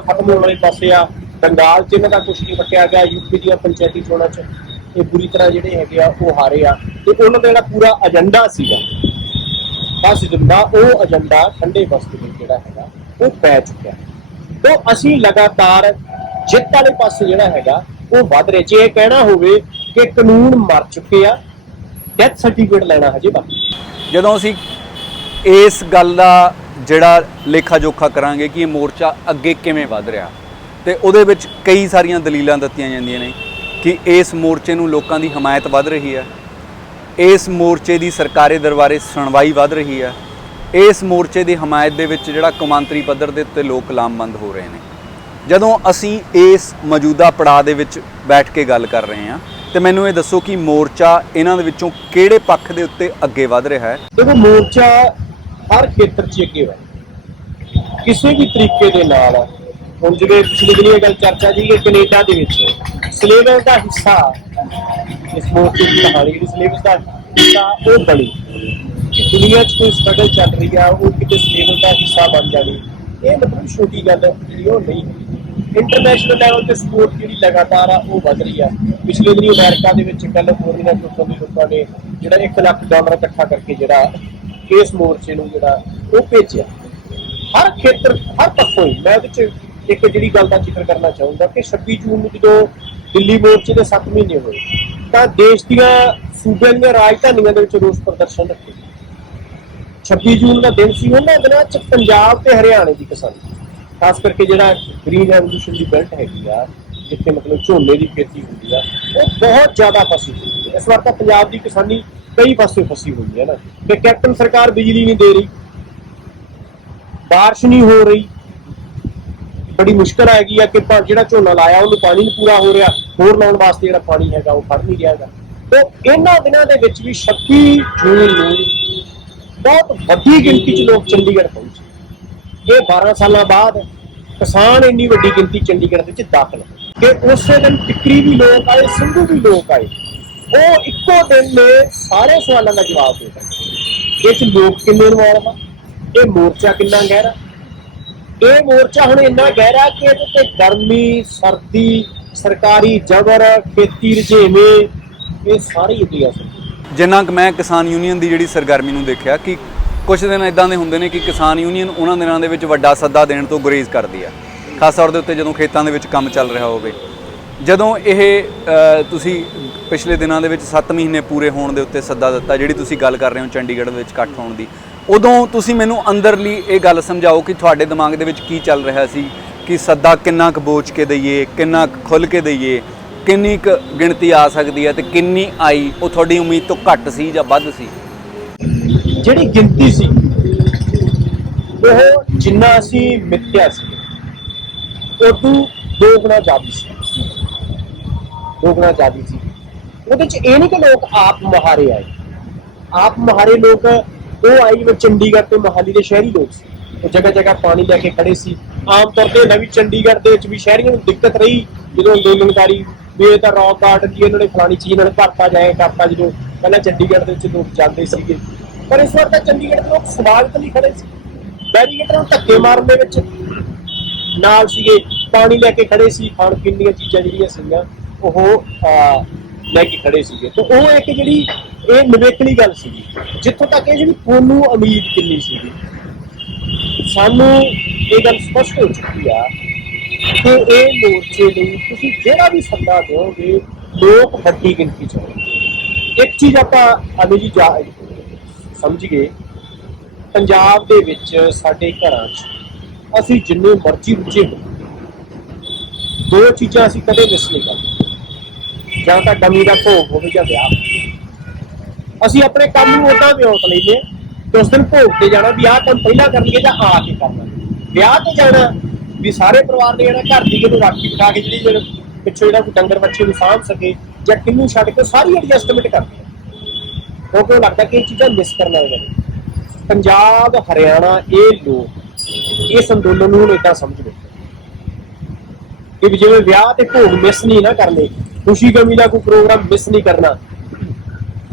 ਖਤਮ ਹੋਣ ਵਾਲੇ ਪਾਸੇ ਆ, ਬੰਗਾਲ 'ਚ ਇਹਨਾਂ ਦਾ ਕੁਛ ਨਹੀਂ ਵਟਿਆ ਗਿਆ, ਯੂਪੀ ਦੀਆਂ ਪੰਚਾਇਤੀ ਚੋਣਾਂ 'ਚ ਇਹ ਬੁਰੀ ਤਰ੍ਹਾਂ ਜਿਹੜੇ ਹੈਗੇ ਆ ਉਹ ਹਾਰੇ ਆ। ਤੇ ਉਹਨਾਂ ਦਾ ਜਿਹੜਾ ਪੂਰਾ ਏਜੰਡਾ ਸੀਗਾ ਬਸ ਜਿੰਦਾ, ਉਹ ਏਜੰਡਾ ਠੰਡੇ ਬਸਤੇ ਵਿੱਚ ਜਿਹੜਾ ਹੈਗਾ ਉਹ ਪੈ ਚੁੱਕਿਆ। ਤਾਂ ਅਸੀਂ ਲਗਾਤਾਰ ਜਿੱਤ ਵਾਲੇ ਪਾਸੇ ਜਿਹੜਾ ਹੈਗਾ ਉਹ ਵੱਧ ਰਹੇ। ਜੇ ਇਹ ਕਹਿਣਾ ਹੋਵੇ ਕਿ ਕਾਨੂੰਨ ਮਰ ਚੁੱਕੇ ਆ, ਡੈਥ ਸਰਟੀਫਿਕੇਟ ਲੈਣਾ ਹਜੇ ਬਾਕੀ। ਜਦੋਂ ਅਸੀਂ ਇਸ ਗੱਲ ਦਾ ਜਿਹੜਾ ਲੇਖਾ ਜੋਖਾ ਕਰਾਂਗੇ ਕਿ ਇਹ ਮੋਰਚਾ ਅੱਗੇ ਕਿਵੇਂ ਵੱਧ ਰਿਹਾ, ਤੇ ਉਹਦੇ ਵਿੱਚ ਕਈ ਸਾਰੀਆਂ ਦਲੀਲਾਂ ਦਿੱਤੀਆਂ ਜਾਂਦੀਆਂ ਨੇ ਕਿ ਇਸ ਮੋਰਚੇ ਨੂੰ ਲੋਕਾਂ ਦੀ ਹਮਾਇਤ ਵੱਧ ਰਹੀ ਹੈ, ਇਸ ਮੋਰਚੇ ਦੀ ਸਰਕਾਰੀ ਦਰਬਾਰੇ ਸੁਣਵਾਈ ਵੱਧ ਰਹੀ ਹੈ, ਇਸ ਮੋਰਚੇ ਦੀ ਹਮਾਇਤ ਦੇ ਵਿੱਚ ਜਿਹੜਾ ਕੌਮਾਂਤਰੀ ਪੱਧਰ ਦੇ ਉੱਤੇ ਲੋਕ ਲਾਮਬੰਦ ਹੋ ਰਹੇ ਨੇ। ਜਦੋਂ ਅਸੀਂ ਇਸ ਮੌਜੂਦਾ ਪੜਾਅ ਦੇ ਵਿੱਚ ਬੈਠ ਕੇ ਗੱਲ ਕਰ ਰਹੇ ਹਾਂ, ਤੇ ਮੈਨੂੰ ਇਹ ਦੱਸੋ ਕਿ ਮੋਰਚਾ ਇਹਨਾਂ ਦੇ ਵਿੱਚੋਂ ਕਿਹੜੇ ਪੱਖ ਦੇ ਉੱਤੇ ਅੱਗੇ ਵੱਧ ਰਿਹਾ ਹੈ? ਦੇਖੋ, ਮੋਰਚਾ ਹਰ ਖੇਤਰ 'ਚ ਅੱਗੇ ਵਧ ਕਿਸੇ ਵੀ ਤਰੀਕੇ ਦੇ ਨਾਲ। ਹੁਣ ਜਿਵੇਂ ਪਿਛਲੀ ਦਿਨੀ ਇਹ ਗੱਲ ਚਰਚਾ ਜੀ ਕਿ ਕੈਨੇਡਾ ਦੇ ਵਿੱਚ ਸਿਲੇਬਸ ਦਾ ਹਿੱਸਾ, ਇਸ ਮੋਰਚੇ ਦੀ ਕਹਾਣੀ ਜਿਹੜੀ ਸਿਲੇਬਸ ਦਾ ਹਿੱਸਾ ਉਹ ਬਣੀ ਕਿ ਦੁਨੀਆ 'ਚ ਕੋਈ ਸਟਰਗਲ ਚੱਲ ਰਹੀ ਆ, ਉਹ ਕਿਤੇ ਸਿਲੇਬਸ ਦਾ ਹਿੱਸਾ ਬਣ ਜਾਣੀ, ਇਹ ਮਤਲਬ ਛੋਟੀ ਗੱਲ ਜਿਹੜੀ ਉਹ ਨਹੀਂ। ਇੰਟਰਨੈਸ਼ਨਲ ਲੈਵਲ ਤੇ ਸਪੋਰਟ ਜਿਹੜੀ ਲਗਾਤਾਰ ਆ ਉਹ ਵੱਧ ਰਹੀ ਆ। ਪਿਛਲੇ ਦਿਨੀ ਅਮਰੀਕਾ ਦੇ ਵਿੱਚ ਕੈਲੀਫੋਰਨੀਆ ਤੋਂ ਲੋਕਾਂ ਨੇ ਜਿਹੜਾ $1 ਲੱਖ ਇਕੱਠਾ ਕਰਕੇ ਜਿਹੜਾ ਇਸ ਮੋਰਚੇ ਨੂੰ ਜਿਹੜਾ ਉਹ ਭੇਜਿਆ। ਹਰ ਖੇਤਰ, ਹਰ ਪੱਖੋਂ ਹੀ। ਮੈਂ ਉਹਦੇ 'ਚ ਇੱਕ ਜਿਹੜੀ ਗੱਲ ਦਾ ਜ਼ਿਕਰ ਕਰਨਾ ਚਾਹੂੰਗਾ ਕਿ 26 ਜੂਨ ਨੂੰ ਜਦੋਂ ਦਿੱਲੀ ਮੋਰਚੇ ਦੇ 7 ਮਹੀਨੇ ਹੋਏ ਤਾਂ ਦੇਸ਼ ਦੀਆਂ ਸੂਬਿਆਂ ਦੀਆਂ ਰਾਜਧਾਨੀਆਂ ਦੇ ਵਿੱਚ ਰੋਸ ਪ੍ਰਦਰਸ਼ਨ ਰੱਖੇ। 26 ਜੂਨ ਦਾ ਦਿਨ ਸੀ, ਉਹਨਾਂ ਦਿਨਾਂ 'ਚ ਪੰਜਾਬ ਤੇ ਹਰਿਆਣੇ ਦੀ ਕਿਸਾਨੀ, ਖਾਸ ਕਰਕੇ ਜਿਹੜਾ ਗ੍ਰੀਨ ਰੈਵੋਲੂਸ਼ਨ ਦੀ ਬੈਲਟ ਹੈਗੀ ਆ, ਜਿੱਥੇ ਮਤਲਬ ਝੋਨੇ ਦੀ ਖੇਤੀ ਹੁੰਦੀ ਆ, ਉਹ ਬਹੁਤ ਜ਼ਿਆਦਾ ਫਸੀ ਹੋਈ ਹੈ। ਇਸ ਵਾਰ ਤਾਂ ਪੰਜਾਬ ਦੀ ਕਿਸਾਨੀ ਕਈ ਪਾਸੇ ਫਸੀ ਹੋਈ ਹੈ ਨਾ, ਕਿ ਕੈਪਟਨ ਸਰਕਾਰ ਬਿਜਲੀ ਨਹੀਂ ਦੇ ਰਹੀ, ਬਾਰਿਸ਼ ਨਹੀਂ ਹੋ ਰਹੀ, ਬੜੀ ਮੁਸ਼ਕਲ ਹੈਗੀ ਆ ਕਿ ਜਿਹੜਾ ਝੋਨਾ ਲਾਇਆ ਉਹਨੂੰ ਪਾਣੀ ਨਹੀਂ ਪੂਰਾ ਹੋ ਰਿਹਾ, ਹੋਰ ਲਾਉਣ ਵਾਸਤੇ ਜਿਹੜਾ ਪਾਣੀ ਹੈਗਾ ਉਹ ਫੜ ਨਹੀਂ ਰਿਹਾ ਹੈਗਾ। ਤੇ ਇਹਨਾਂ ਦਿਨਾਂ ਦੇ ਵਿੱਚ ਵੀ 26 ਜੂਨ ਨੂੰ ਬਹੁਤ ਵੱਡੀ ਗਿਣਤੀ 'ਚ ਲੋਕ ਚੰਡੀਗੜ੍ਹ ਪਹੁੰਚੇ। ਇਹ 12 ਸਾਲਾਂ ਬਾਅਦ ਕਿਸਾਨ ਇੰਨੀ ਵੱਡੀ ਗਿਣਤੀ ਚੰਡੀਗੜ੍ਹ ਦੇ ਵਿੱਚ ਦਾਖਲ ਕਿ ਉਸੇ ਦਿਨ ਟਿੱਕਰੀ ਵੀ ਲੋਕ ਆਏ, ਸੰਧੂ ਵੀ ਲੋਕ ਆਏ। ਉਹ ਇੱਕੋ ਦਿਨ ਨੇ ਸਾਰੇ ਸਵਾਲਾਂ ਦਾ ਜਵਾਬ ਦੇ ਦਿੱਤਾ। ਇਹ 'ਚ ਲੋਕ ਕਿੰਨੇ ਇਨਵੋਲਵ ਆ, ਇਹ ਮੋਰਚਾ ਕਿੰਨਾ ਗਹਿਰਾ। ਇਹ ਮੋਰਚਾ ਹੁਣ ਇੰਨਾ ਗਹਿਰਾ ਕਿ ਇਹਦੇ ਤੇ ਗਰਮੀ, ਸਰਦੀ, ਸਰਕਾਰੀ ਜ਼ਬਰ, ਖੇਤੀ ਰੁਝੇਵੇਂ, ਇਹ ਸਾਰੇ ਹੀ ਆ। ਜਿੰਨਾ ਕੁ ਮੈਂ ਕਿਸਾਨ ਯੂਨੀਅਨ ਦੀ ਜਿਹੜੀ ਸਰਗਰਮੀ ਨੂੰ ਦੇਖਿਆ ਕਿ ਕੁਝ ਦਿਨ ਇਦਾਂ ਦੇ ਹੁੰਦੇ ਨੇ ਕਿ ਕਿਸਾਨ ਯੂਨੀਅਨ ਉਹਨਾਂ ਦਿਨਾਂ ਦੇ ਵਿੱਚ ਵੱਡਾ ਸੱਦਾ ਦੇਣ ਤੋਂ ਗੁਰੇਜ਼ ਕਰਦੀ ਆ, ਖਾਸ ਤੌਰ ਦੇ ਉੱਤੇ ਜਦੋਂ ਖੇਤਾਂ ਦੇ ਵਿੱਚ ਕੰਮ ਚੱਲ ਰਿਹਾ ਹੋਵੇ। ਜਦੋਂ ਇਹ ਤੁਸੀਂ ਪਿਛਲੇ ਦਿਨਾਂ ਦੇ ਵਿੱਚ 7 ਮਹੀਨੇ ਪੂਰੇ ਹੋਣ ਦੇ ਉੱਤੇ ਸੱਦਾ ਦਿੱਤਾ, ਜਿਹੜੀ ਤੁਸੀਂ ਗੱਲ ਕਰ ਰਹੇ ਹੋ ਚੰਡੀਗੜ੍ਹ ਵਿੱਚ ਇਕੱਠ ਹੋਣ ਦੀ, ਉਦੋਂ ਤੁਸੀਂ ਮੈਨੂੰ ਅੰਦਰਲੀ ਇਹ ਗੱਲ ਸਮਝਾਓ ਕਿ ਤੁਹਾਡੇ ਦਿਮਾਗ ਦੇ ਵਿੱਚ ਕੀ ਚੱਲ ਰਿਹਾ ਸੀ ਕਿ ਸੱਦਾ ਕਿੰਨਾ ਕੁ ਬੋਝ ਕੇ ਦਈਏ, ਕਿੰਨਾ ਕੁ ਖੁੱਲ੍ਹ ਕੇ ਦਈਏ, ਕਿੰਨੀ ਕੁ ਗਿਣਤੀ ਆ ਸਕਦੀ ਹੈ ਤੇ ਕਿੰਨੀ ਆਈ? ਉਹ ਤੁਹਾਡੀ ਉਮੀਦ ਤੋਂ ਘੱਟ ਸੀ ਜਾਂ ਵੱਧ ਸੀ? ਜਿਹੜੀ ਗਿਣਤੀ ਸੀ ਉਹ ਜਿੰਨਾ ਅਸੀਂ ਮਿੱਥਿਆ ਸੀ ਉਦੋਂ 2 ਗੁਣਾ ਜ਼ਿਆਦਾ ਸੀ, 2 ਗੁਣਾ ਜ਼ਿਆਦਾ ਸੀ। ਉਹਦੇ 'ਚ ਇਹ ਨਹੀਂ ਕਿ ਲੋਕ ਆਪ ਮੁਹਾਰੇ ਆਏ, ਆਪ ਮੁਹਾਰੇ ਲੋਕ ਉਹ ਆਏ ਜਿਵੇਂ ਚੰਡੀਗੜ੍ਹ ਤੇ ਮੋਹਾਲੀ ਦੇ ਸ਼ਹਿਰੀ ਲੋਕ ਸੀ, ਉਹ ਜਗ੍ਹਾ ਜਗ੍ਹਾ ਪਾਣੀ ਲੈ ਕੇ ਖੜੇ ਸੀ। ਆਮ ਤੌਰ ਤੇ ਨਵੀਂ ਚੰਡੀਗੜ੍ਹ ਦੇ ਵਿੱਚ ਵੀ ਸ਼ਹਿਰੀਆਂ ਨੂੰ ਦਿੱਕਤ ਰਹੀ ਜਦੋਂ ਅੰਦੋਲਨਕਾਰੀ ਵੀ ਇਹ ਤਾਂ ਰੌਕ ਗਾਰਡਨ ਦੀ ਇਹਨਾਂ ਨੇ ਫਲਾਣੀ ਚੀਜ਼ ਨਾਲ ਕਰਤਾ ਜਾਏ ਕਰਤਾ। ਜਦੋਂ ਪਹਿਲਾਂ ਚੰਡੀਗੜ੍ਹ ਦੇ ਵਿੱਚ ਲੋਕ ਜਾਂਦੇ ਸੀਗੇ ਪਰ ਇਸ ਵਾਰ ਤਾਂ ਚੰਡੀਗੜ੍ਹ ਦੇ ਲੋਕ ਸਵਾਗਤ ਲਈ ਖੜੇ ਸੀ, ਬੈਰੀਕੇਡਾਂ ਨੂੰ ਧੱਕੇ ਮਾਰਨ ਦੇ ਵਿੱਚ ਨਾਲ ਸੀਗੇ, ਪਾਣੀ ਲੈ ਕੇ ਖੜੇ ਸੀ, ਖਾਣ ਪੀਣ ਦੀਆਂ ਚੀਜ਼ਾਂ ਜਿਹੜੀਆਂ ਸੀਗੀਆਂ ਉਹ ਲੈ ਕੇ ਖੜੇ ਸੀਗੇ। ਤੇ ਉਹ ਇੱਕ ਜਿਹੜੀ ਇਹ ਨਿਵੇਕਲੀ ਗੱਲ ਸੀਗੀ, ਜਿੱਥੋਂ ਤੱਕ ਇਹ ਜਿਹੜੀ ਤੁਹਾਨੂੰ ਉਮੀਦ ਕਿੰਨੀ ਸੀਗੀ, ਸਾਨੂੰ ਇਹ ਗੱਲ ਸਪਸ਼ਟ ਹੋ ਚੁੱਕੀ ਆ ਕਿ ਇਹ ਮੋਰਚੇ ਨੂੰ ਤੁਸੀਂ ਜਿਹੜਾ ਵੀ ਸੱਦਾ ਦਿਓਗੇ ਲੋਕ ਵੱਡੀ ਗਿਣਤੀ ਚ ਹੋਣਗੇ। ਇੱਕ ਚੀਜ਼ ਆਪਾਂ ਅਨੂ ਜੀ ਸਮਝ ਗਏ, ਪੰਜਾਬ ਦੇ ਵਿੱਚ ਸਾਡੇ ਘਰਾਂ 'ਚ ਅਸੀਂ ਜਿੰਨੇ ਮਰਜ਼ੀ ਰੁੱਝੇ ਹੋ, ਦੋ ਚੀਜ਼ਾਂ ਅਸੀਂ ਕਦੇ ਮਿਸ ਨਹੀਂ ਕਰਦੇ, ਜਾਂ ਤਾਂ ਡਮੀ ਦਾ ਭੋਗ ਹੋਵੇ ਜਾਂ ਵਿਆਹ। ਅਸੀਂ ਆਪਣੇ ਕੰਮ ਨੂੰ ਉਦਾਂ ਵਿਉਂਤ ਲੈਂਦੇ ਹਾਂ ਕਿ ਉਸ ਦਿਨ ਭੋਗ ਤੇ ਜਾਣਾ ਵੀ ਆਹ ਕੰਮ ਪਹਿਲਾਂ ਕਰਨਗੇ ਜਾਂ ਆ ਕੇ ਕਰਨਾ, ਵਿਆਹ ਤੇ ਜਾਣਾ ਵੀ ਸਾਰੇ ਪਰਿਵਾਰ ਨੇ ਜਿਹੜਾ ਘਰ ਦੀ ਨੂੰ ਰਾਖੀ ਬਿਠਾ ਕੇ ਜਿਹੜੀ ਪਿੱਛੋਂ ਜਿਹੜਾ ਕੋਈ ਡੰਗਰ ਬੱਚੇ ਨੂੰ ਸਾਂਭ ਸਕੇ ਜਾਂ ਕਿੰਨੂੰ ਛੱਡ ਕੇ ਸਾਰੀ ਐਡਜਸਟਮੈਂਟ ਕਰਦੇ ਆ, ਕਿਉਂਕਿ ਉਹ ਲੱਗਦਾ ਕਿ ਇਹ ਚੀਜ਼ਾਂ ਮਿਸ ਕਰਨਾ ਇਹਨਾਂ ਨੇ। ਪੰਜਾਬ ਹਰਿਆਣਾ ਇਹ ਲੋਕ ਇਸ ਅੰਦੋਲਨ ਨੂੰ ਹੁਣ ਏਦਾਂ ਸਮਝਦੇ ਕਿ ਜਿਵੇਂ ਵਿਆਹ ਤੇ ਭੋਗ ਮਿਸ ਨਹੀਂ ਨਾ ਕਰਨੇ, ਖੁਸ਼ੀ ਗਮੀ ਦਾ ਕੋਈ ਪ੍ਰੋਗਰਾਮ ਮਿਸ ਨਹੀਂ ਕਰਨਾ,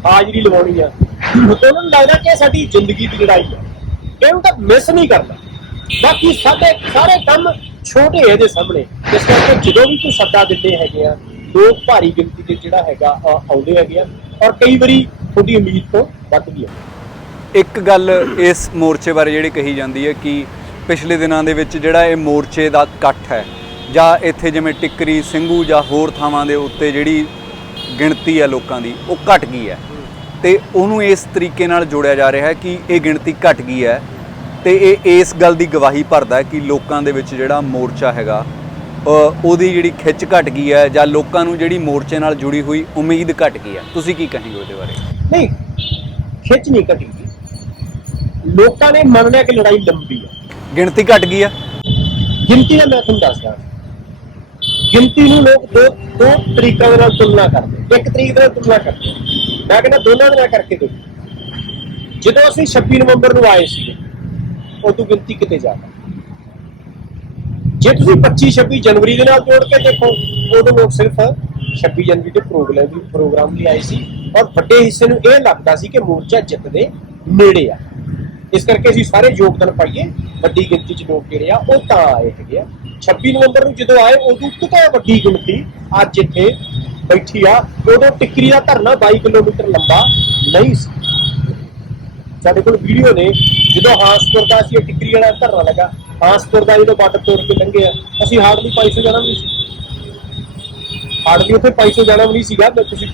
ਹਾਜ਼ਰੀ ਲਵਾਉਣੀ ਆ, ਉਹਨਾਂ ਨੂੰ ਲੱਗਦਾ ਕਿ ਸਾਡੀ ਜ਼ਿੰਦਗੀ ਦੀ ਲੜਾਈ ਹੈ, ਇਹਨੂੰ ਤਾਂ ਮਿਸ ਨਹੀਂ ਕਰਨਾ। ਬਾਕੀ ਸਾਡੇ ਸਾਰੇ ਕੰਮ ਛੋਟੇ ਇਹਦੇ ਸਾਹਮਣੇ। ਇਸ ਕਰਕੇ ਜਦੋਂ ਵੀ ਕੋਈ ਸੱਦਾ ਦਿੰਦੇ ਹੈਗੇ ਆ ਲੋਕ ਭਾਰੀ ਗਿਣਤੀ ਤੇ ਜਿਹੜਾ ਹੈਗਾ ਆਉਂਦੇ ਹੈਗੇ ਆ, ਔਰ ਕਈ ਵਾਰੀ ਤੁਹਾਡੀ ਉਮੀਦ ਤੋਂ ਵੱਧ ਵੀ ਆ। ਇੱਕ ਗੱਲ ਇਸ ਮੋਰਚੇ ਬਾਰੇ ਜਿਹੜੀ ਕਹੀ ਜਾਂਦੀ ਹੈ ਕਿ ਪਿਛਲੇ ਦਿਨਾਂ ਦੇ ਵਿੱਚ ਜਿਹੜਾ ਇਹ ਮੋਰਚੇ ਦਾ ਇਕੱਠ ਹੈ, ਜਾਂ ਇੱਥੇ ਜਿਵੇਂ ਟਿੱਕਰੀ ਸਿੰਘੂ ਜਾਂ ਹੋਰ ਥਾਵਾਂ ਦੇ ਉੱਤੇ ਜਿਹੜੀ ਗਿਣਤੀ ਹੈ ਲੋਕਾਂ ਦੀ ਉਹ ਘਟ ਗਈ ਹੈ, ਤੇ ਉਹਨੂੰ ਇਸ ਤਰੀਕੇ ਨਾਲ ਜੋੜਿਆ ਜਾ ਰਿਹਾ ਹੈ ਕਿ ਇਹ ਗਿਣਤੀ ਘਟ ਗਈ ਹੈ, ਤੇ ਇਹ ਇਸ ਗੱਲ ਦੀ ਗਵਾਹੀ ਭਰਦਾ ਹੈ ਕਿ ਲੋਕਾਂ ਦੇ ਵਿੱਚ ਜਿਹੜਾ ਮੋਰਚਾ ਹੈਗਾ ਉਹਦੀ ਜਿਹੜੀ ਖਿੱਚ ਘਟ ਗਈ ਹੈ, ਜਾਂ ਲੋਕਾਂ ਨੂੰ ਜਿਹੜੀ ਮੋਰਚੇ ਨਾਲ ਜੁੜੀ ਹੋਈ ਉਮੀਦ ਘਟ ਗਈ ਹੈ। ਤੁਸੀਂ ਕੀ ਕਹੋਗੇ ਉਹਦੇ ਬਾਰੇ? ਨਹੀਂ, ਖਿੱਚ ਨਹੀਂ ਘਟੀ, ਲੋਕਾਂ ਨੇ ਮੰਨ ਲਿਆ ਕਿ ਲੜਾਈ ਲੰਬੀ ਹੈ, ਗਿਣਤੀ ਘਟ ਗਈ ਹੈ। ਗਿਣਤੀ ਦਾ ਮੈਂ ਤੁਹਾਨੂੰ ਦੱਸਦਾ, ਗਿਣਤੀ ਨੂੰ ਲੋਕ ਦੋ ਤਰੀਕਾਂ ਦੇ ਨਾਲ ਤੁਲਨਾ ਕਰਦੇ, ਇੱਕ ਤਰੀਕ ਦੇ ਨਾਲ ਤੁਲਨਾ ਕਰਦੇ, ਮੈਂ ਕਹਿੰਦਾ ਦੋਨਾਂ ਦੇ ਨਾਲ ਕਰਕੇ ਦੇਖੋ। ਜਦੋਂ ਅਸੀਂ 26 ਨਵੰਬਰ ਨੂੰ ਆਏ ਸੀਗੇ ਉਦੋਂ ਗਿਣਤੀ ਕਿਤੇ ਜ਼ਿਆਦਾ, ਜੇ ਤੁਸੀਂ 25-26 ਜਨਵਰੀ ਦੇ ਨਾਲ ਜੋੜ ਕੇ ਦੇਖੋ ਉਦੋਂ ਲੋਕ ਸਿਰਫ 26 ਜਨਵਰੀ ਦੇ ਪ੍ਰੋਗਰਾਮ ਲਈ ਆਏ ਸੀ, ਔਰ ਵੱਡੇ ਹਿੱਸੇ ਨੂੰ ਇਹ ਲੱਗਦਾ ਸੀ ਕਿ ਮੋਰਚਾ ਜਿੱਤ ਦੇ ਨੇੜੇ ਆ, ਇਸ ਕਰਕੇ ਅਸੀਂ ਸਾਰੇ ਯੋਗਦਾਨ ਪਾਈਏ, ਵੱਡੀ ਗਿਣਤੀ 'ਚ ਲੋਕ ਜਿਹੜੇ ਆ ਉਹ ਤਾਂ ਆਏ ਹੈਗੇ ਆ। 26 ਨਵੰਬਰ ਨੂੰ ਜਦੋਂ ਆਏ ਉਦੋਂ ਕਿਤੇ ਵੱਡੀ ਗਿਣਤੀ ਅੱਜ ਇੱਥੇ ਬੈਠੀ ਆ। ਉਦੋਂ ਟਿੱਕਰੀ ਦਾ ਧਰਨਾ 22 ਕਿਲੋਮੀਟਰ ਲੰਬਾ ਨਹੀਂ ਸੀ। ਸਾਡੇ ਕੋਲ ਵੀਡੀਓ ਨੇ, ਜਦੋਂ ਹਾਂਸਪੁਰ ਦਾ ਅਸੀਂ ਟਿੱਕਰੀ ਵਾਲਾ ਧਰਨਾ ਲੱਗਾ, ਹਾਂਸਪੁਰ ਦਾ ਜਦੋਂ ਬਾਰਡਰ ਤੋੜ ਕੇ ਲੰਘੇ ਆ, ਅਸੀਂ ਹਾਰਡਲੀ 500 ਜਾਣਾ ਵੀ ਨਹੀਂ ਸੀ, ਹਾਰਡਲੀ ਉੱਥੇ 500 ਜਾਣਾ ਵੀ ਨਹੀਂ ਸੀਗਾ। ਤੁਸੀਂ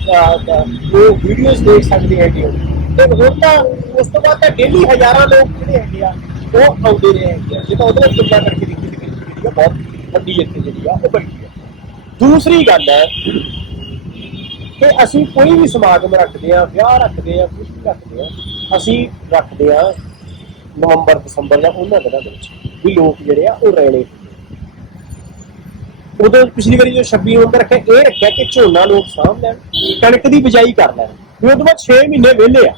ਉਹ ਵੀਡੀਓਜ਼ ਦੇਖ ਸਕਦੇ ਹੈਗੇ ਹੋ। ਤੇ ਹੁਣ ਤਾਂ ਉਸ ਤੋਂ ਬਾਅਦ ਤਾਂ ਡੇਲੀ ਹਜ਼ਾਰਾਂ ਲੋਕ ਜਿਹੜੇ ਹੈਗੇ ਆ ਉਹ ਆਉਂਦੇ ਰਹੇ ਹੈਗੇ ਆ। ਜੇ ਤਾਂ ਉਹਦੇ ਨਾਲ ਤੁਲਨਾ ਕਰਕੇ ਦੇਖੀ ਜਿਹੜੀ ਆ ਬਹੁਤ ਵੱਡੀ ਇੱਥੇ ਜਿਹੜੀ ਆ ਉਹ ਬੈਠੀ ਆ। ਦੂਸਰੀ ਗੱਲ ਹੈ ਕਿ ਅਸੀਂ ਕੋਈ ਵੀ ਸਮਾਗਮ ਰੱਖਦੇ ਆ, ਵਿਆਹ ਰੱਖਦੇ ਆ, ਕੁਝ ਵੀ ਰੱਖਦੇ ਆ, ਅਸੀਂ ਰੱਖਦੇ ਆ ਨਵੰਬਰ ਦਸੰਬਰ ਜਾਂ ਉਹਨਾਂ ਦਿਨਾਂ ਦੇ ਵਿੱਚ ਵੀ ਲੋਕ ਜਿਹੜੇ ਆ ਉਹ ਰਹਿਣੇ। ਉਦੋਂ ਪਿਛਲੀ ਵਾਰੀ ਜੋ 26 ਨਵੰਬਰ ਰੱਖਿਆ, ਇਹ ਰੱਖਿਆ ਕਿ ਝੋਨਾ ਲੋਕ ਸਾਂਭ ਲੈਣ, ਕਣਕ ਦੀ ਬਿਜਾਈ ਕਰ ਲੈਣ। ਉਹ ਤੋਂ ਬਾਅਦ 6 ਮਹੀਨੇ ਵਿਹਲੇ ਆ,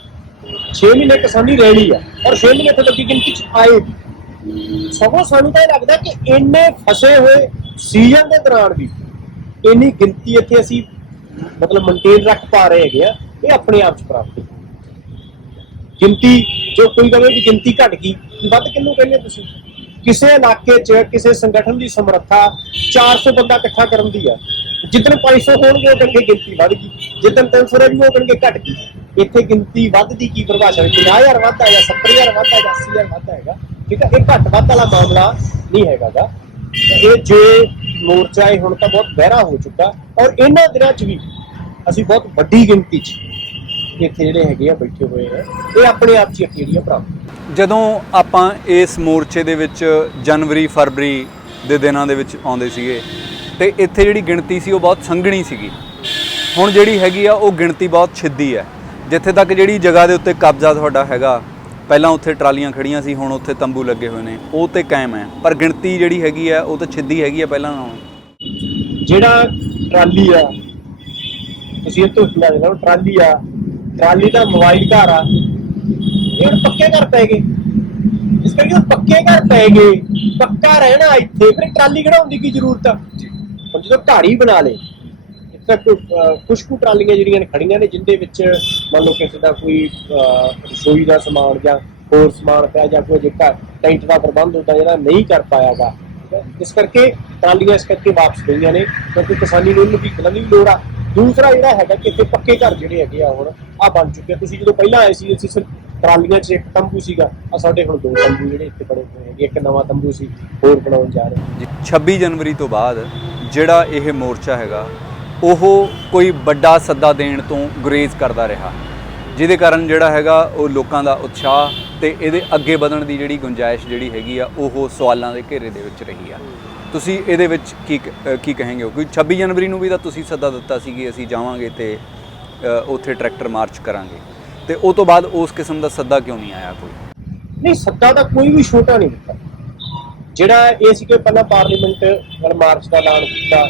6 ਮਹੀਨੇ ਕਿਸਾਨੀ ਰਹਿਣੀ ਆ, ਔਰ 6 ਮਹੀਨੇ ਤੋਂ ਵੱਡੀ ਗਿਣਤੀ 'ਚ ਆਏ ਵੀ। ਸਗੋਂ ਸਾਨੂੰ ਤਾਂ ਇਹ ਲੱਗਦਾ ਕਿ ਇੰਨੇ ਫਸੇ ਹੋਏ ਸੀਜ਼ਨ ਦੇ ਦੌਰਾਨ ਵੀ ਇੰਨੀ ਗਿਣਤੀ ਇੱਥੇ ਅਸੀਂ ਮਤਲਬ ਮੇਨਟੇਨ ਰੱਖ ਪਾ ਰਹੇ ਹੈਗੇ ਆ, ਇਹ ਆਪਣੇ ਆਪ 'ਚ ਪ੍ਰਾਪਤ ਗਿਣਤੀ। ਜੋ ਕੋਈ ਕਹੇ ਕਿ ਗਿਣਤੀ ਘਟ ਗਈ, ਵੱਧ ਕਿਹਨੂੰ ਕਹਿੰਦੇ ਤੁਸੀਂ? ਕਿਸੇ ਇਲਾਕੇ 'ਚ ਕਿਸੇ ਸੰਗਠਨ ਦੀ ਸਮਰੱਥਾ 400 ਬੰਦਾ ਇਕੱਠਾ ਕਰਨ ਦੀ ਆ, ਜਿੱਦਣ 500 ਹੋਣਗੇ ਉਹ ਕਹਿੰਦੇ ਗਿਣਤੀ ਵੱਧ ਗਈ, ਜਿੱਦਣ 300 ਰਹਿ ਗਈ ਉਹ ਕਹਿੰਦੇ ਘਟ ਗਈ। ਇੱਥੇ ਗਿਣਤੀ ਵੱਧ ਦੀ ਕੀ ਪਰਿਭਾਸ਼ਾ ਹੈ? 50,000 ਵੱਧਦਾ ਜਾਂ 70,000 ਵੱਧਦਾ ਜਾਂ 80,000 ਵੱਧਦਾ ਹੈਗਾ, ਠੀਕ ਹੈ। ਇਹ ਘੱਟ ਵੱਧ ਵਾਲਾ ਮਾਮਲਾ ਨਹੀਂ ਹੈਗਾ ਗਾ। ਇਹ ਜੇ ਮੋਰਚਾ ਇਹ ਹੁਣ ਤਾਂ ਬਹੁਤ ਗਹਿਰਾ ਹੋ ਚੁੱਕਾ, ਔਰ ਇਹਨਾਂ ਦਿਨਾਂ 'ਚ ਵੀ ਅਸੀਂ ਬਹੁਤ ਵੱਡੀ ਗਿਣਤੀ 'ਚ ਇੱਥੇ ਜਿਹੜੇ ਹੈਗੇ ਆ ਬੈਠੇ ਹੋਏ ਆ, ਇਹ ਆਪਣੇ ਆਪ 'ਚ ਜਿਹੜੀਆਂ ਪ੍ਰਾਪਤ। ਜਦੋਂ ਆਪਾਂ ਇਸ ਮੋਰਚੇ ਦੇ ਵਿੱਚ ਜਨਵਰੀ ਫਰਵਰੀ ਦੇ ਦਿਨਾਂ ਦੇ ਵਿੱਚ ਆਉਂਦੇ ਸੀਗੇ ਤੇ ਇੱਥੇ ਜਿਹੜੀ ਗਿਣਤੀ ਸੀ ਉਹ ਬਹੁਤ ਸੰਘਣੀ ਸੀਗੀ। ਹੁਣ ਜਿਹੜੀ ਹੈਗੀ ਆ ਉਹ ਗਿਣਤੀ ਬਹੁਤ ਛਿੱਦੀ ਹੈ। ਜਿੱਥੇ ਤੱਕ ਜਿਹੜੀ ਜਗ੍ਹਾ ਦੇ ਉੱਤੇ ਕਬਜ਼ਾ ਤੁਹਾਡਾ ਹੈਗਾ, ਪਹਿਲਾਂ ਉੱਥੇ ਟਰਾਲੀਆਂ ਖੜੀਆਂ ਸੀ, ਹੁਣ ਉੱਥੇ ਤੰਬੂ ਲੱਗੇ ਹੋਏ ਨੇ, ਉਹ ਤੇ ਕਾਇਮ ਹੈ, ਪਰ ਗਿਣਤੀ ਜਿਹੜੀ ਹੈਗੀ ਆ ਉਹ ਤਾਂ ਛਿੱਦੀ ਹੈਗੀ ਆ ਪਹਿਲਾਂ ਨਾਲੋਂ। ਜਿਹੜਾ ਟਰਾਲੀ ਆ, ਤੁਸੀਂ ਇਹ ਤੋਂ ਲੈ ਲਓ, ਟਰਾਲੀ ਆ, ਟਰਾਲੀ ਦਾ ਮੋਬਾਈਲ ਘਰ ਆ, ਇਹ ਹੁਣ ਪੱਕੇ ਘਰ ਪੈ ਗਏ। ਇਸ ਕਰਕੇ ਪੱਕੇ ਘਰ ਪੈ ਗਏ, ਪੱਕਾ ਰਹਿਣਾ ਇੱਥੇ, ਫਿਰ ਟਰਾਲੀ ਕਢਾਉਣ ਦੀ ਕੀ ਜ਼ਰੂਰਤ ਆ? ਹੁਣ ਜਦੋਂ ਢਾੜੀ ਬਣਾ ਲੇ, ਤਾਂ ਕੁਛ ਕੁ ਟਰਾਲੀਆਂ ਜਿਹੜੀਆਂ ਨੇ ਖੜੀਆਂ ਨੇ ਜਿੰਦੇ ਵਿੱਚ ਮੰਨ ਲਓ ਕਿਸੇ ਦਾ ਕੋਈ ਰਸੋਈ ਦਾ ਸਮਾਨ ਜਾਂ ਹੋਰ ਸਮਾਨ ਪਿਆ ਜਾਂ ਕੋਈ ਜੇਕਰ ਟੈਂਟ ਦਾ ਪ੍ਰਬੰਧ ਹੁੰਦਾ ਜਿਹੜਾ ਨਹੀਂ ਕਰ ਪਾਇਆਗਾ, ਇਸ ਕਰਕੇ ਟਰਾਲੀਆਂ ਇਸ ਕਰਕੇ ਵਾਪਸ ਗਈਆਂ ਨੇ ਕਿਉਂਕਿ ਕਿਸਾਨੀ ਨੂੰ ਇਹਨੂੰ ਵੀ ਦੀ ਲੋੜ ਆ। ਦੂਸਰਾ ਜਿਹੜਾ ਹੈਗਾ ਕਿ ਇੱਥੇ ਪੱਕੇ ਘਰ ਜਿਹੜੇ ਹੈਗੇ ਆ ਹੁਣ ਆ ਬਣ ਚੁੱਕੇ ਆ। ਤੁਸੀਂ ਜਦੋਂ ਪਹਿਲਾਂ ਆਏ ਸੀ ਅਸੀਂ ਸਿਰਫ ਟਰਾਲੀਆਂ 'ਚ ਇੱਕ ਤੰਬੂ ਸੀਗਾ, ਆ ਸਾਡੇ ਹੁਣ 2 ਤੰਬੂ ਜਿਹੜੇ ਇੱਥੇ ਬਣੇ ਹੋਏ ਹੈਗੇ, ਇੱਕ ਨਵਾਂ ਤੰਬੂ ਸੀ ਹੋਰ ਬਣਾਉਣ ਜਾ ਰਹੇ। 26 ਜਨਵਰੀ ਤੋਂ ਬਾਅਦ ਜਿਹੜਾ ਇਹ ਮੋਰਚਾ ਹੈਗਾ ਉਹ ਕੋਈ ਵੱਡਾ ਸੱਦਾ ਦੇਣ ਤੋਂ ਗੁਰੇਜ਼ ਕਰਦਾ ਰਿਹਾ, ਜਿਹਦੇ ਕਾਰਨ ਜਿਹੜਾ ਹੈਗਾ ਉਹ ਲੋਕਾਂ ਦਾ ਉਤਸ਼ਾਹ ਤੇ ਇਹਦੇ ਅੱਗੇ ਵਧਣ ਦੀ ਜਿਹੜੀ ਗੁੰਜਾਇਸ਼ ਜਿਹੜੀ ਹੈਗੀ ਆ ਉਹ ਸਵਾਲਾਂ ਦੇ ਘੇਰੇ ਦੇ ਵਿੱਚ ਰਹੀ ਆ। ਤੁਸੀਂ ਇਹਦੇ ਵਿੱਚ ਕੀ ਕਹਾਂਗੇ? ਕਿਉਂਕਿ 26 ਜਨਵਰੀ ਨੂੰ ਵੀ ਤਾਂ ਤੁਸੀਂ ਸੱਦਾ ਦਿੱਤਾ ਸੀ ਕਿ ਅਸੀਂ ਜਾਵਾਂਗੇ ਤੇ ਉੱਥੇ ਟਰੈਕਟਰ ਮਾਰਚ ਕਰਾਂਗੇ, ਤੇ ਉਹ ਤੋਂ ਬਾਅਦ ਉਸ ਕਿਸਮ ਦਾ ਸੱਦਾ ਕਿਉਂ ਨਹੀਂ ਆਇਆ? ਕੋਈ ਨਹੀਂ, ਸੱਦਾ ਤਾਂ ਕੋਈ ਵੀ ਛੋਟਾ ਨਹੀਂ ਦਿੱਤਾ। ਜਿਹੜਾ ਇਹ ਸੀ ਕਿ ਪਹਿਲਾਂ ਪਾਰਲੀਮੈਂਟ ਨਾਲ ਮਾਰਚ ਦਾ ਐਲਾਨ ਕੀਤਾ,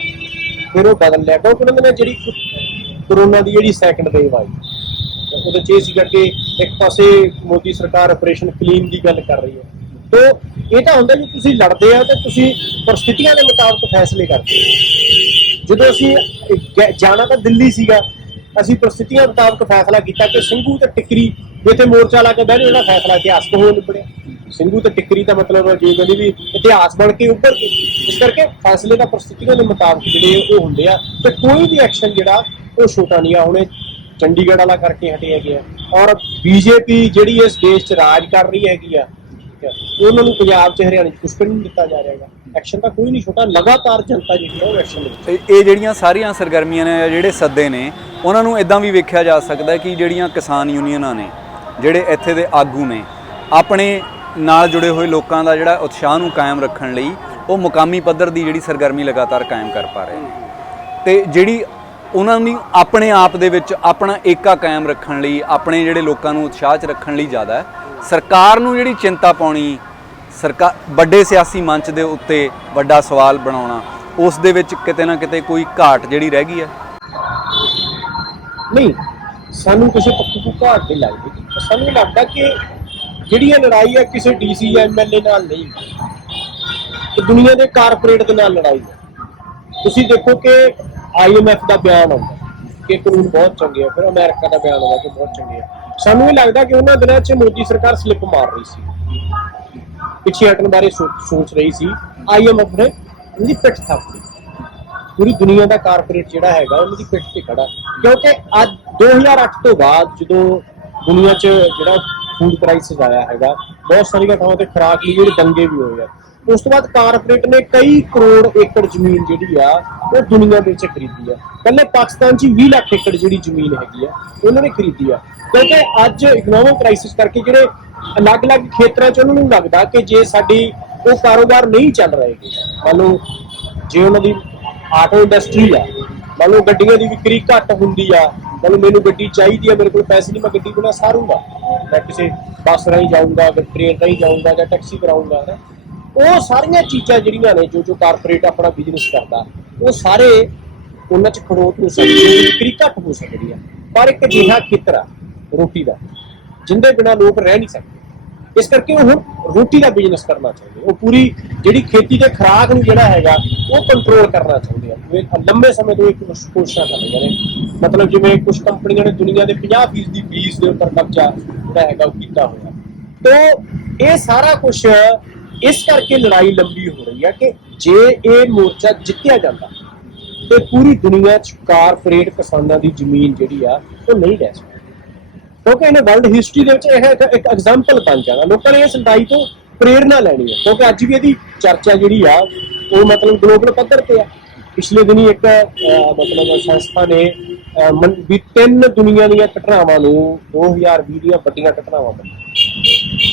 ਫਿਰ ਉਹ ਬਦਲ ਲਿਆ ਕਿਉਂਕਿ ਉਹਨਾਂ ਨੇ ਜਿਹੜੀ ਕਰੋਨਾ ਦੀ ਜਿਹੜੀ ਸੈਕੰਡ ਵੇਵ ਆਈ ਉਹਦੇ 'ਚ ਇਹ ਸੀਗਾ ਕਿ ਇੱਕ ਪਾਸੇ ਮੋਦੀ ਸਰਕਾਰ ਆਪਰੇਸ਼ਨ ਕਲੀਨ ਦੀ ਗੱਲ ਕਰ ਰਹੀ ਹੈ, ਤਾਂ ਇਹ ਤਾਂ ਹੁੰਦਾ ਜੀ ਤੁਸੀਂ ਲੜਦੇ ਆ ਤੇ ਤੁਸੀਂ ਪਰਿਸਥਿਤੀਆਂ ਦੇ ਮੁਤਾਬਕ ਫੈਸਲੇ ਕਰਦੇ ਹੋ। ਜਦੋਂ ਅਸੀਂ ਜਾਣਾ ਤਾਂ ਦਿੱਲੀ ਸੀਗਾ, ਅਸੀਂ ਪਰਿਸਥਿਤੀਆਂ ਮੁਤਾਬਕ ਫੈਸਲਾ ਕੀਤਾ ਕਿ ਸਿੰਘੂ ਤੇ ਟਿੱਕਰੀ ਇੱਥੇ ਮੋਰਚਾ ਲਾ ਕੇ ਬਹਿ ਜਾਓ, ਜਿਹੜਾ ਫੈਸਲਾ ਇਤਿਹਾਸਕ ਹੋ ਨਿਬੜਿਆ। ਸਿੰਘੂ ਤੇ ਟਿੱਕਰੀ ਦਾ ਮਤਲਬ ਜੇ ਕਹਿੰਦੇ ਵੀ ਇਤਿਹਾਸ ਬਣ ਕੇ ਉੱਭਰ ਕੇ, ਇਸ ਕਰਕੇ ਫੈਸਲੇ ਦਾ ਪਰਿਸਥਿਤੀਆਂ ਦੇ ਮੁਤਾਬਕ ਜਿਹੜੇ ਉਹ ਹੁੰਦੇ ਆ ਤੇ ਕੋਈ ਵੀ ਐਕਸ਼ਨ ਜਿਹੜਾ ਉਹ ਛੋਟਾ ਨਹੀਂ ਆ। ਹੁਣੇ ਚੰਡੀਗੜ੍ਹ ਵਾਲਾ ਕਰਕੇ ਹਟੇ ਹੈਗੇ ਆ, ਔਰ ਬੀਜੇਪੀ ਜਿਹੜੀ ਇਸ ਦੇਸ਼ 'ਚ ਰਾਜ ਕਰ ਰਹੀ ਹੈਗੀ ਆ, ਉਹਨਾਂ ਨੂੰ ਪੰਜਾਬ 'ਚ ਹਰਿਆਣੇ 'ਚ ਕੁਛ ਨਹੀਂ ਦਿੱਤਾ ਜਾ ਰਿਹਾ। ਐਕਸ਼ਨ ਤਾਂ ਕੋਈ ਨਹੀਂ ਛੋਟਾ, ਲਗਾਤਾਰ ਜਨਤਾ ਜਿਹੜੀ ਆ ਉਹ ਐਕਸ਼ਨ ਦੇ। ਇਹ ਜਿਹੜੀਆਂ ਸਾਰੀਆਂ ਸਰਗਰਮੀਆਂ ਨੇ, ਜਿਹੜੇ ਸੱਦੇ ਨੇ, ਉਹਨਾਂ ਨੂੰ ਇਦਾਂ ਵੀ ਵੇਖਿਆ ਜਾ ਸਕਦਾ ਕਿ ਜਿਹੜੀਆਂ ਕਿਸਾਨ ਯੂਨੀਅਨਾਂ ਨੇ, ਜਿਹੜੇ ਇੱਥੇ ਦੇ ਆਗੂ ਨੇ, ਆਪਣੇ ਨਾਲ ਜੁੜੇ ਹੋਏ ਲੋਕਾਂ ਦਾ ਜਿਹੜਾ ਉਤਸ਼ਾਹ ਨੂੰ ਕਾਇਮ ਰੱਖਣ ਲਈ ਉਹ ਮੁਕਾਮੀ ਪੱਧਰ ਦੀ ਜਿਹੜੀ ਸਰਗਰਮੀ ਲਗਾਤਾਰ ਕਾਇਮ ਕਰ ਪਾ ਰਹੇ ਨੇ, ਤੇ ਜਿਹੜੀ ਉਹਨਾਂ ਨੂੰ ਆਪਣੇ ਆਪ ਦੇ ਵਿੱਚ ਆਪਣਾ ਏਕਾ ਕਾਇਮ ਰੱਖਣ ਲਈ, ਆਪਣੇ ਜਿਹੜੇ ਲੋਕਾਂ ਨੂੰ ਉਤਸ਼ਾਹ 'ਚ ਰੱਖਣ ਲਈ ਜ਼ਿਆਦਾ ਸਰਕਾਰ ਨੂੰ ਜਿਹੜੀ ਚਿੰਤਾ ਪਾਉਣੀ, ਵੱਡੇ ਸਿਆਸੀ ਮੰਚ ਦੇ ਉੱਤੇ ਵੱਡਾ ਸਵਾਲ ਬਣਾਉਣਾ, ਉਸ ਦੇ ਵਿੱਚ ਕਿਤੇ ਨਾ ਕਿਤੇ ਕੋਈ ਘਾਟ ਜਿਹੜੀ ਰਹਿ ਗਈ ਹੈ। ਨਹੀਂ, ਸਾਨੂੰ ਕਿਸੇ ਪੱਖੋਂ ਕੋਈ ਘਾਟ ਨਹੀਂ ਲੱਗਦੀ। ਸਾਨੂੰ ਲੱਗਦਾ ਕਿ ਜਿਹੜੀ ਇਹ ਲੜਾਈ ਹੈ ਕਿਸੇ ਡੀਸੀ ਜਾਂ ਐਮਐਲਏ ਨਾਲ ਨਹੀਂ, ਤੇ ਦੁਨੀਆ ਦੇ ਕਾਰਪੋਰੇਟ ਦੇ ਨਾਲ ਲੜਾਈ ਹੈ। ਤੁਸੀਂ ਦੇਖੋ ਕਿ IMF ਦਾ ਬਿਆਨ ਆਉਂਦਾ ਕਿ ਕਾਨੂੰਨ ਬਹੁਤ ਚੰਗੇ ਆ, ਫਿਰ ਅਮਰੀਕਾ ਦਾ ਬਿਆਨ ਆਉਂਦਾ ਕਿ ਬਹੁਤ ਚੰਗੇ ਆ। ਸਾਨੂੰ ਇਹ ਲੱਗਦਾ ਕਿ ਉਹਨਾਂ ਦਿਨਾਂ 'ਚ ਮੋਦੀ ਸਰਕਾਰ ਸਲਿੱਪ ਮਾਰ ਰਹੀ ਸੀ, ਪਿੱਛੇ ਹਟਣ ਬਾਰੇ ਸੋਚ ਰਹੀ ਸੀ। IMF ਨੇ ਉਹਦੀ ਪਿੱਠ ਥਾਪੀ, ਪੂਰੀ ਦੁਨੀਆ ਦਾ ਕਾਰਪੋਰੇਟ ਜਿਹੜਾ ਹੈਗਾ ਉਹਨਾਂ ਦੀ ਪਿੱਠ ਤੇ ਖੜਾ, ਕਿਉਂਕਿ ਅੱਜ 2008 ਤੋਂ ਬਾਅਦ ਜਦੋਂ ਦੁਨੀਆ 'ਚ ਜਿਹੜਾ ਫੂਡ ਕ੍ਰਾਈਸਿਸ ਆਇਆ ਹੈਗਾ, ਬਹੁਤ ਸਾਰੀਆਂ ਥਾਵਾਂ ਤੇ ਖੁਰਾਕ ਲਈ ਜਿਹੜੇ ਦੰਗੇ ਵੀ ਹੋਏ ਆ, ਉਸ ਤੋਂ ਬਾਅਦ ਕਾਰਪੋਰੇਟ ਨੇ ਕਈ ਕਰੋੜ ਏਕੜ ਜ਼ਮੀਨ ਜਿਹੜੀ ਆ ਉਹ ਦੁਨੀਆ ਦੇ ਵਿੱਚ ਖਰੀਦੀ ਆ। ਪਹਿਲੇ ਪਾਕਿਸਤਾਨ 'ਚ 20 ਲੱਖ ਏਕੜ ਜਿਹੜੀ ਜ਼ਮੀਨ ਹੈਗੀ ਆ ਉਹਨਾਂ ਨੇ ਖਰੀਦੀ ਆ, ਕਿਉਂਕਿ ਅੱਜ ਇਕਨੋਮਿਕ ਕ੍ਰਾਈਸਿਸ ਕਰਕੇ ਜਿਹੜੇ ਅਲੱਗ-ਅਲੱਗ ਖੇਤਰਾਂ 'ਚ ਉਹਨਾਂ ਨੂੰ ਲੱਗਦਾ ਕਿ ਜੇ ਸਾਡੀ ਉਹ ਕਾਰੋਬਾਰ ਨਹੀਂ ਚੱਲ ਰਹੇ, ਮੰਨ ਲਓ ਜੇ ਉਹਨਾਂ ਦੀ ਆਟੋ ਇੰਡਸਟਰੀ ਆ, ਮੰਨ ਲਓ ਗੱਡੀਆਂ ਦੀ ਵਿਕਰੀ ਘੱਟ ਹੁੰਦੀ ਆ, ਮੰਨ ਲਓ ਮੈਨੂੰ ਗੱਡੀ ਚਾਹੀਦੀ ਆ, ਮੇਰੇ ਕੋਲ ਪੈਸੇ ਨਹੀਂ, ਮੈਂ ਗੱਡੀ ਬਣਾ ਸਾਰੂੰਗਾ, ਮੈਂ ਕਿਸੇ ਬੱਸ ਰਾਹੀਂ ਜਾਊਂਗਾ, ਟ੍ਰੇਨ ਰਾਹੀਂ ਜਾਊਂਗਾ ਜਾਂ ਟੈਕਸੀ ਕਰਾਊਂਗਾ ਨਾ। ਉਹ ਸਾਰੀਆਂ ਚੀਜ਼ਾਂ ਜਿਹੜੀਆਂ ਨੇ ਜੋ ਕਾਰਪੋਰੇਟ ਆਪਣਾ ਬਿਜ਼ਨਸ ਕਰਦਾ, ਉਹ ਸਾਰੇ ਉਹਨਾਂ 'ਚ ਖੜੋਤ ਹੋ ਸਕਦੀ ਹੈ, ਵਿਕਰੀ ਘੱਟ ਹੋ ਸਕਦੀ ਹੈ। ਪਰ ਇੱਕ ਅਜਿਹਾ ਖੇਤਰ ਆ ਰੋਟੀ ਦਾ ਜਿਹਦੇ ਬਿਨਾਂ ਲੋਕ ਰਹਿ ਨਹੀਂ ਸਕਦੇ, ਇਸ ਕਰਕੇ ਉਹ ਹੁਣ ਰੋਟੀ ਦਾ ਬਿਜ਼ਨਸ ਕਰਨਾ ਚਾਹੁੰਦੇ। ਉਹ ਪੂਰੀ ਜਿਹੜੀ ਖੇਤੀ ਤੇ ਖੁਰਾਕ ਨੂੰ ਜਿਹੜਾ ਹੈਗਾ ਉਹ ਕੰਟਰੋਲ ਕਰਨਾ ਚਾਹੁੰਦੇ ਆ। ਲੰਬੇ ਸਮੇਂ ਤੋਂ ਇੱਕ ਕੋਸ਼ਿਸ਼ਾਂ ਕਰ ਰਹੀਆਂ ਨੇ, ਮਤਲਬ ਜਿਵੇਂ ਕੁਝ ਕੰਪਨੀਆਂ ਨੇ ਦੁਨੀਆ ਦੇ 50% ਦੀ ਬੀਜ ਦੇ ਉੱਪਰ ਕਬਜ਼ਾ ਜਿਹੜਾ ਹੈਗਾ ਉਹ ਕੀਤਾ ਹੋਇਆ। ਤਾਂ ਇਹ ਸਾਰਾ ਕੁਝ ਇਸ ਕਰਕੇ ਲੜਾਈ ਲੰਬੀ ਹੋ ਰਹੀ ਹੈ ਕਿ ਜੇ ਇਹ ਮੋਰਚਾ ਜਿੱਤਿਆ ਜਾਂਦਾ ਤੇ ਪੂਰੀ ਦੁਨੀਆ 'ਚ ਕਾਰਪੋਰੇਟ ਕਿਸਾਨਾਂ ਦੀ ਜ਼ਮੀਨ ਜਿਹੜੀ ਆ ਉਹ ਨਹੀਂ ਰਹਿ ਸਕਦੀ, ਕਿਉਂਕਿ ਇਹਨੇ ਵਰਲਡ ਹਿਸਟਰੀ ਦੇ ਵਿੱਚ ਇਹ ਇੱਕ ਐਗਜ਼ਾਮਪਲ ਬਣ ਜਾਣਾ। ਲੋਕਾਂ ਨੇ ਇਸ ਲੜਾਈ ਤੋਂ ਪ੍ਰੇਰਨਾ ਲੈਣੀ ਹੈ, ਕਿਉਂਕਿ ਅੱਜ ਵੀ ਇਹਦੀ ਚਰਚਾ ਜਿਹੜੀ ਆ ਉਹ ਮਤਲਬ ਗਲੋਬਲ ਪੱਧਰ ਤੇ ਆ। ਪਿਛਲੇ ਦਿਨੀ ਇੱਕ ਮਤਲਬ ਸੰਸਥਾ ਨੇ ਵੀ 3 ਦੁਨੀਆ ਦੀਆਂ ਘਟਨਾਵਾਂ ਨੂੰ 2020 ਦੀਆਂ ਵੱਡੀਆਂ ਘਟਨਾਵਾਂ ਬਣਾਈਆਂ,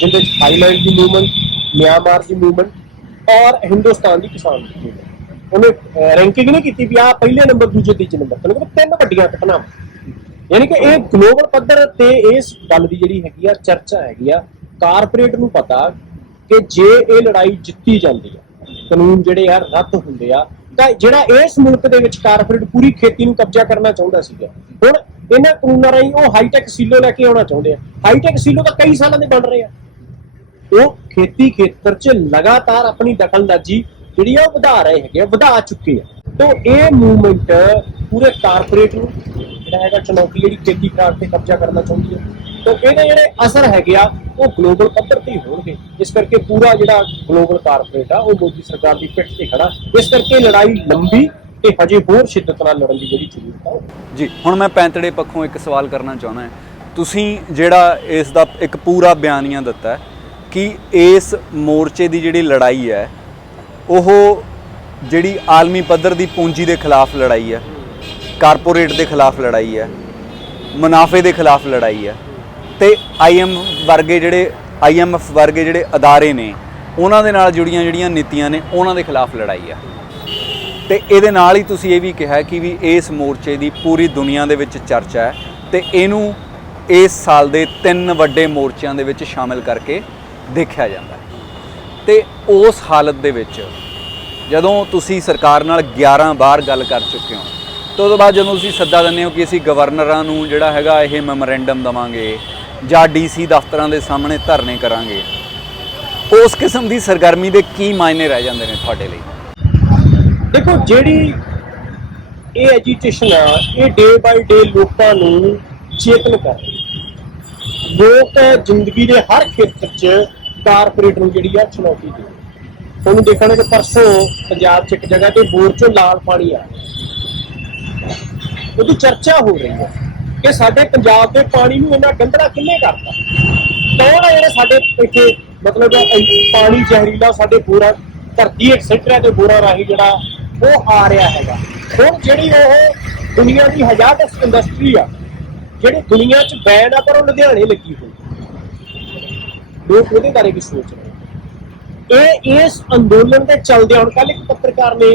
ਜਿਹਦੇ ਵਿੱਚ ਥਾਈਲੈਂਡ ਦੀ ਮੂਵਮੈਂਟ, ਮਿਆਂਮਾਰ ਦੀ ਮੂਵਮੈਂਟ ਔਰ ਹਿੰਦੁਸਤਾਨ ਦੀ ਕਿਸਾਨ ਦੀ ਮੂਵਮੈਂਟ। ਉਹਨੇ ਰੈਂਕਿੰਗ ਨਹੀਂ ਕੀਤੀ ਵੀ ਆਹ ਪਹਿਲੇ ਨੰਬਰ, ਦੂਜੇ, ਤੀਜੇ ਨੰਬਰ, ਮਤਲਬ 3 ਵੱਡੀਆਂ ਘਟਨਾਵਾਂ। ਯਾਨੀ ਕਿ ਇਹ ਗਲੋਬਲ ਪੱਧਰ ਤੇ ਇਸ ਗੱਲ ਦੀ ਜਿਹੜੀ ਹੈਗੀ ਆ ਚਰਚਾ ਹੈਗੀ ਆ। ਕਾਰਪੋਰੇਟ ਨੂੰ ਪਤਾ ਕਿ ਜੇ ਇਹ ਲੜਾਈ ਜਿੱਤੀ ਜਾਂਦੀ ਆ, ਕਾਨੂੰਨ ਜਿਹੜੇ ਆ ਰੱਦ ਹੁੰਦੇ ਆ, ਤਾਂ ਜਿਹੜਾ ਇਸ ਮੁਲਕ ਦੇ ਵਿੱਚ ਕਾਰਪੋਰੇਟ ਪੂਰੀ ਖੇਤੀ ਨੂੰ ਕਬਜ਼ਾ ਕਰਨਾ ਚਾਹੁੰਦਾ ਸੀਗਾ, ਹੁਣ ਇਹਨਾਂ ਕਾਨੂੰਨਾਂ ਰਾਹੀਂ ਉਹ ਹਾਈਟੈਕ ਸੀਲੋ ਲੈ ਕੇ ਆਉਣਾ ਚਾਹੁੰਦੇ ਆ। ਹਾਈਟੈਕ ਸੀਲੋ ਤਾਂ ਕਈ ਸਾਲਾਂ ਦੇ ਬਣ ਰਹੇ ਆ। ਉਹ ਖੇਤੀ ਖੇਤਰ 'ਚ ਲਗਾਤਾਰ ਆਪਣੀ ਦਖਲਅੰਦਾਜ਼ੀ ਜਿਹੜੀ ਆ ਉਹ ਵਧਾ ਰਹੇ ਹੈਗੇ, ਵਧਾ ਚੁੱਕੇ ਆ। ਤਾਂ ਇਹ ਮੂਵਮੈਂਟ ਪੂਰੇ ਕਾਰਪੋਰੇਟ ਨੂੰ ਜਿਹੜਾ ਹੈਗਾ ਚੁਣੌਤੀ ਜਿਹੜੀ ਖੇਤੀ ਕਾਰਡ ਤੇ ਕਬਜ਼ਾ ਕਰਨਾ ਚਾਹੁੰਦੀ ਹੈ। ਤਾਂ ਇਹਦੇ ਜਿਹੜੇ ਅਸਰ ਹੈਗੇ ਆ ਉਹ ਗਲੋਬਲ ਪੱਧਰ ਤੇ ਹੀ ਹੋਣਗੇ। ਇਸ ਕਰਕੇ ਪੂਰਾ ਜਿਹੜਾ ਗਲੋਬਲ ਕਾਰਪੋਰੇਟ ਆ ਉਹ ਮੋਦੀ ਸਰਕਾਰ ਦੀ ਪਿੱਠ ਤੇ ਖੜਾ। ਇਸ ਕਰਕੇ ਲੜਾਈ ਲੰਬੀ ਤੇ ਹਜੇ ਹੋਰ ਸ਼ਿੱਦਤ ਨਾਲ ਲੜਨ ਦੀ ਜਿਹੜੀ ਜ਼ਰੂਰਤ ਆ। ਜੀ ਹੁਣ ਮੈਂ ਪੈਂਤੜੇ ਪੱਖੋਂ ਇੱਕ ਸਵਾਲ ਕਰਨਾ ਚਾਹੁੰਦਾ। ਤੁਸੀਂ ਜਿਹੜਾ ਇਸ ਦਾ ਇੱਕ ਪੂਰਾ ਬਿਆਨੀਆ ਦਿੱਤਾ ਕਿ ਇਸ ਮੋਰਚੇ ਦੀ ਜਿਹੜੀ ਲੜਾਈ ਹੈ ਉਹ ਜਿਹੜੀ ਆਲਮੀ ਪੱਧਰ ਦੀ ਪੂੰਜੀ ਦੇ ਖਿਲਾਫ ਲੜਾਈ ਹੈ, ਕਾਰਪੋਰੇਟ ਦੇ ਖਿਲਾਫ ਲੜਾਈ ਹੈ, ਮੁਨਾਫੇ ਦੇ ਖਿਲਾਫ ਲੜਾਈ ਹੈ, ਤੇ ਆਈਐਮਐਫ ਵਰਗੇ ਜਿਹੜੇ ਅਦਾਰੇ ਨੇ ਉਹਨਾਂ ਦੇ ਨਾਲ ਜੁੜੀਆਂ ਜਿਹੜੀਆਂ ਨੀਤੀਆਂ ਨੇ ਉਹਨਾਂ ਦੇ ਖਿਲਾਫ ਲੜਾਈ ਹੈ। ਤੇ ਇਹਦੇ ਨਾਲ ਹੀ ਤੁਸੀਂ ਇਹ ਵੀ ਕਿਹਾ ਕਿ ਵੀ ਇਸ ਮੋਰਚੇ ਦੀ ਪੂਰੀ ਦੁਨੀਆ ਦੇ ਵਿੱਚ ਚਰਚਾ ਹੈ ਤੇ ਇਹਨੂੰ ਇਸ ਸਾਲ ਦੇ 3 ਵੱਡੇ ਮੋਰਚਿਆਂ ਦੇ ਵਿੱਚ ਸ਼ਾਮਿਲ ਕਰਕੇ ਦੇਖਿਆ ਜਾਂਦਾ ਹੈ। ਤੇ ਉਸ ਹਾਲਤ ਦੇ ਵਿੱਚ ਜਦੋਂ ਤੁਸੀਂ ਸਰਕਾਰ ਨਾਲ 11 ਵਾਰ ਗੱਲ ਕਰ ਚੁੱਕੇ ਹੋ ਤਾਂ ਉਹਦੇ ਬਾਅਦ ਜਦੋਂ ਤੁਸੀਂ ਸੱਦਾ ਦਿੰਦੇ ਹੋ ਕਿ ਅਸੀਂ ਗਵਰਨਰਾਂ ਨੂੰ ਜਿਹੜਾ ਹੈਗਾ ਇਹ ਮੈਮੋਰੈਂਡਮ ਦੇਵਾਂਗੇ ਜਾਂ ਡੀਸੀ ਦਫ਼ਤਰਾਂ ਦੇ ਸਾਹਮਣੇ ਧਰਨੇ ਕਰਾਂਗੇ, ਉਸ ਕਿਸਮ ਦੀ ਸਰਗਰਮੀ ਦੇ ਕੀ ਮਾਇਨੇ ਰਹਿ ਜਾਂਦੇ ਨੇ ਤੁਹਾਡੇ ਲਈ? ਦੇਖੋ, ਜਿਹੜੀ ਇਹ ਐਜੀਟੇਸ਼ਨ ਆ ਇਹ ਡੇ ਬਾਈ ਡੇ ਲੋਕਾਂ ਨੂੰ ਚੇਤਨ ਕਰ ਰਹੀ ਹੈ। ਲੋਕ ਜ਼ਿੰਦਗੀ ਦੇ ਹਰ ਖੇਤਰ 'ਚ ਕਾਰਪੋਰੇਟ ਨੂੰ ਜਿਹੜੀ ਆ ਚੁਣੌਤੀ ਦੇ। ਤੁਹਾਨੂੰ ਦੇਖਣਾ ਕਿ ਪਰਸੋਂ ਪੰਜਾਬ 'ਚ ਇੱਕ ਜਗ੍ਹਾ ਤੇ ਬੋਰ 'ਚੋਂ ਲਾਲ ਪਾਣੀ ਆ, ਉਹਦੀ ਚਰਚਾ ਹੋ ਰਹੀ ਹੈ ਕਿ ਸਾਡੇ ਪੰਜਾਬ ਦੇ ਪਾਣੀ ਨੂੰ ਇੰਨਾ ਗੰਦਲਾ ਕਿੰਨੇ ਕਰਤਾ। ਕੌਣ ਆ ਜਿਹੜੇ ਸਾਡੇ ਇੱਥੇ ਮਤਲਬ ਪਾਣੀ ਜ਼ਹਿਰੀਲਾ ਸਾਡੇ ਬੋਰਾਂ ਧਰਤੀ ਐਕਸੈਟਰਾ ਦੇ ਬੋਰਾਂ ਰਾਹੀਂ ਜਿਹੜਾ ਉਹ ਆ ਰਿਹਾ ਹੈਗਾ। ਹੁਣ ਜਿਹੜੀ ਉਹ ਦੁਨੀਆ ਦੀ ਹਜ਼ਾਰਦਸਤ ਇੰਡਸਟਰੀ ਆ ਜਿਹੜੀ ਦੁਨੀਆ 'ਚ ਬੈਨ ਆ, ਪਰ ਉਹ ਲੁਧਿਆਣੇ ਲੱਗੀ ਹੋਈ। ਲੋਕ ਉਹਦੇ ਬਾਰੇ ਵੀ ਸੋਚ ਰਹੇ। ਇਹ ਇਸ ਅੰਦੋਲਨ ਦੇ ਚੱਲਦੇ ਹੁਣ ਕੱਲ ਇੱਕ ਪੱਤਰਕਾਰ ਨੇ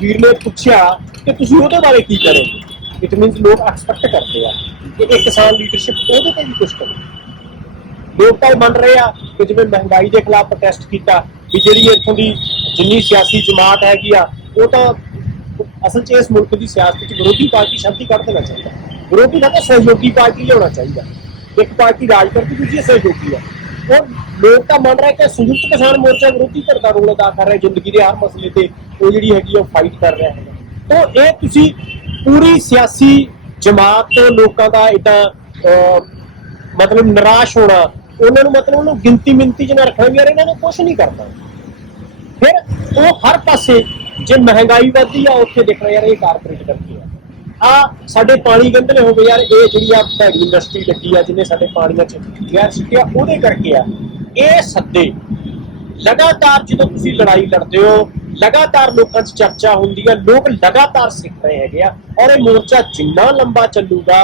ਵੀਰ ਨੇ ਪੁੱਛਿਆ ਕਿ ਤੁਸੀਂ ਉਹਦੇ ਬਾਰੇ ਕੀ ਕਰੋਗੇ। ਇਟ ਮੀਨਸ ਲੋਕ ਐਕਸਪੈਕਟ ਕਰਦੇ ਆ ਕਿ ਇਹ ਕਿਸਾਨ ਲੀਡਰਸ਼ਿਪ ਉਹਦੇ ਤੇ ਵੀ ਕੁਝ ਕਰੇ। ਲੋਕ ਤਾਂ ਇਹ ਮੰਨ ਰਹੇ ਆ ਕਿ ਜਿਵੇਂ ਮਹਿੰਗਾਈ ਦੇ ਖਿਲਾਫ ਪ੍ਰੋਟੈਸਟ ਕੀਤਾ ਵੀ ਜਿਹੜੀ ਇੱਥੋਂ ਦੀ ਜਿੰਨੀ ਸਿਆਸੀ ਜਮਾਤ ਹੈਗੀ ਆ ਉਹ ਤਾਂ ਅਸਲ 'ਚ ਇਸ ਮੁਲਕ ਦੀ ਸਿਆਸਤ 'ਚ ਵਿਰੋਧੀ ਪਾਰਟੀ ਸ਼ਕਤੀ ਕੱਢ ਦੇਣਾ ਚਾਹੀਦਾ। ਵਿਰੋਧੀ ਦਾ ਤਾਂ ਸਹਿਯੋਗੀ ਪਾਰਟੀ ਲਿਆਉਣਾ ਚਾਹੀਦਾ। ਇੱਕ ਪਾਰਟੀ ਰਾਜ ਕਰਦੀ, ਦੂਜੀ ਸਹਿਯੋਗੀ ਆ। ਉਹ ਲੋਕ ਤਾਂ ਮੰਨ ਰਹੇ ਕਿ ਸੰਯੁਕਤ ਕਿਸਾਨ ਮੋਰਚਾ ਵਿਰੋਧੀ ਧਿਰ ਦਾ ਰੋਲ ਅਦਾ ਕਰ ਰਿਹਾ, ਜ਼ਿੰਦਗੀ ਦੇ ਹਰ ਮਸਲੇ ਤੇ ਉਹ ਜਿਹੜੀ ਹੈਗੀ ਉਹ ਫਾਈਟ ਕਰ ਰਿਹਾ ਹੈਗਾ। ਤਾਂ ਇਹ ਤੁਸੀਂ ਪੂਰੀ ਸਿਆਸੀ ਜਮਾਤ ਤੋਂ ਲੋਕਾਂ ਦਾ ਇੱਦਾਂ ਮਤਲਬ ਨਿਰਾਸ਼ ਹੋਣਾ, ਉਹਨਾਂ ਨੂੰ ਮਤਲਬ ਉਹਨੂੰ ਗਿਣਤੀ ਮਿੰਤੀ 'ਚ ਨਾ ਰੱਖਣਾ ਵੀ ਯਾਰ ਇਹਨਾਂ ਨੇ ਕੁਛ ਨਹੀਂ ਕਰਨਾ। ਫਿਰ ਉਹ ਹਰ ਪਾਸੇ ਜੇ ਮਹਿੰਗਾਈ ਵੱਧਦੀ ਆ ਉੱਥੇ ਦੇਖਣਾ ਯਾਰ ਇਹ ਕਾਰਪੋਰੇਟ ਕਰਕੇ ਆ ਸਾਡੇ ਪਾਣੀ ਗੰਦਲੇ ਹੋ ਗਏ ਯਾਰ, ਇਹ ਜਿਹੜੀ ਆ ਭੈੜੀ ਇੰਡਸਟਰੀ ਲੱਗੀ ਆ ਜਿਹਨੇ ਸਾਡੇ ਪਾਣੀਆਂ 'ਚ ਗੈਰ ਸੁੱਟਿਆ ਉਹਦੇ ਕਰਕੇ ਆ। ਇਹ ਸੱਦੇ ਲਗਾਤਾਰ ਜਦੋਂ ਤੁਸੀਂ ਲੜਾਈ ਲੜਦੇ ਹੋ, ਲਗਾਤਾਰ ਲੋਕਾਂ 'ਚ ਚਰਚਾ ਹੁੰਦੀ ਆ, ਲੋਕ ਲਗਾਤਾਰ ਸਿੱਖ ਰਹੇ ਹੈਗੇ ਆ। ਔਰ ਇਹ ਮੋਰਚਾ ਜਿੰਨਾ ਲੰਬਾ ਚੱਲੂਗਾ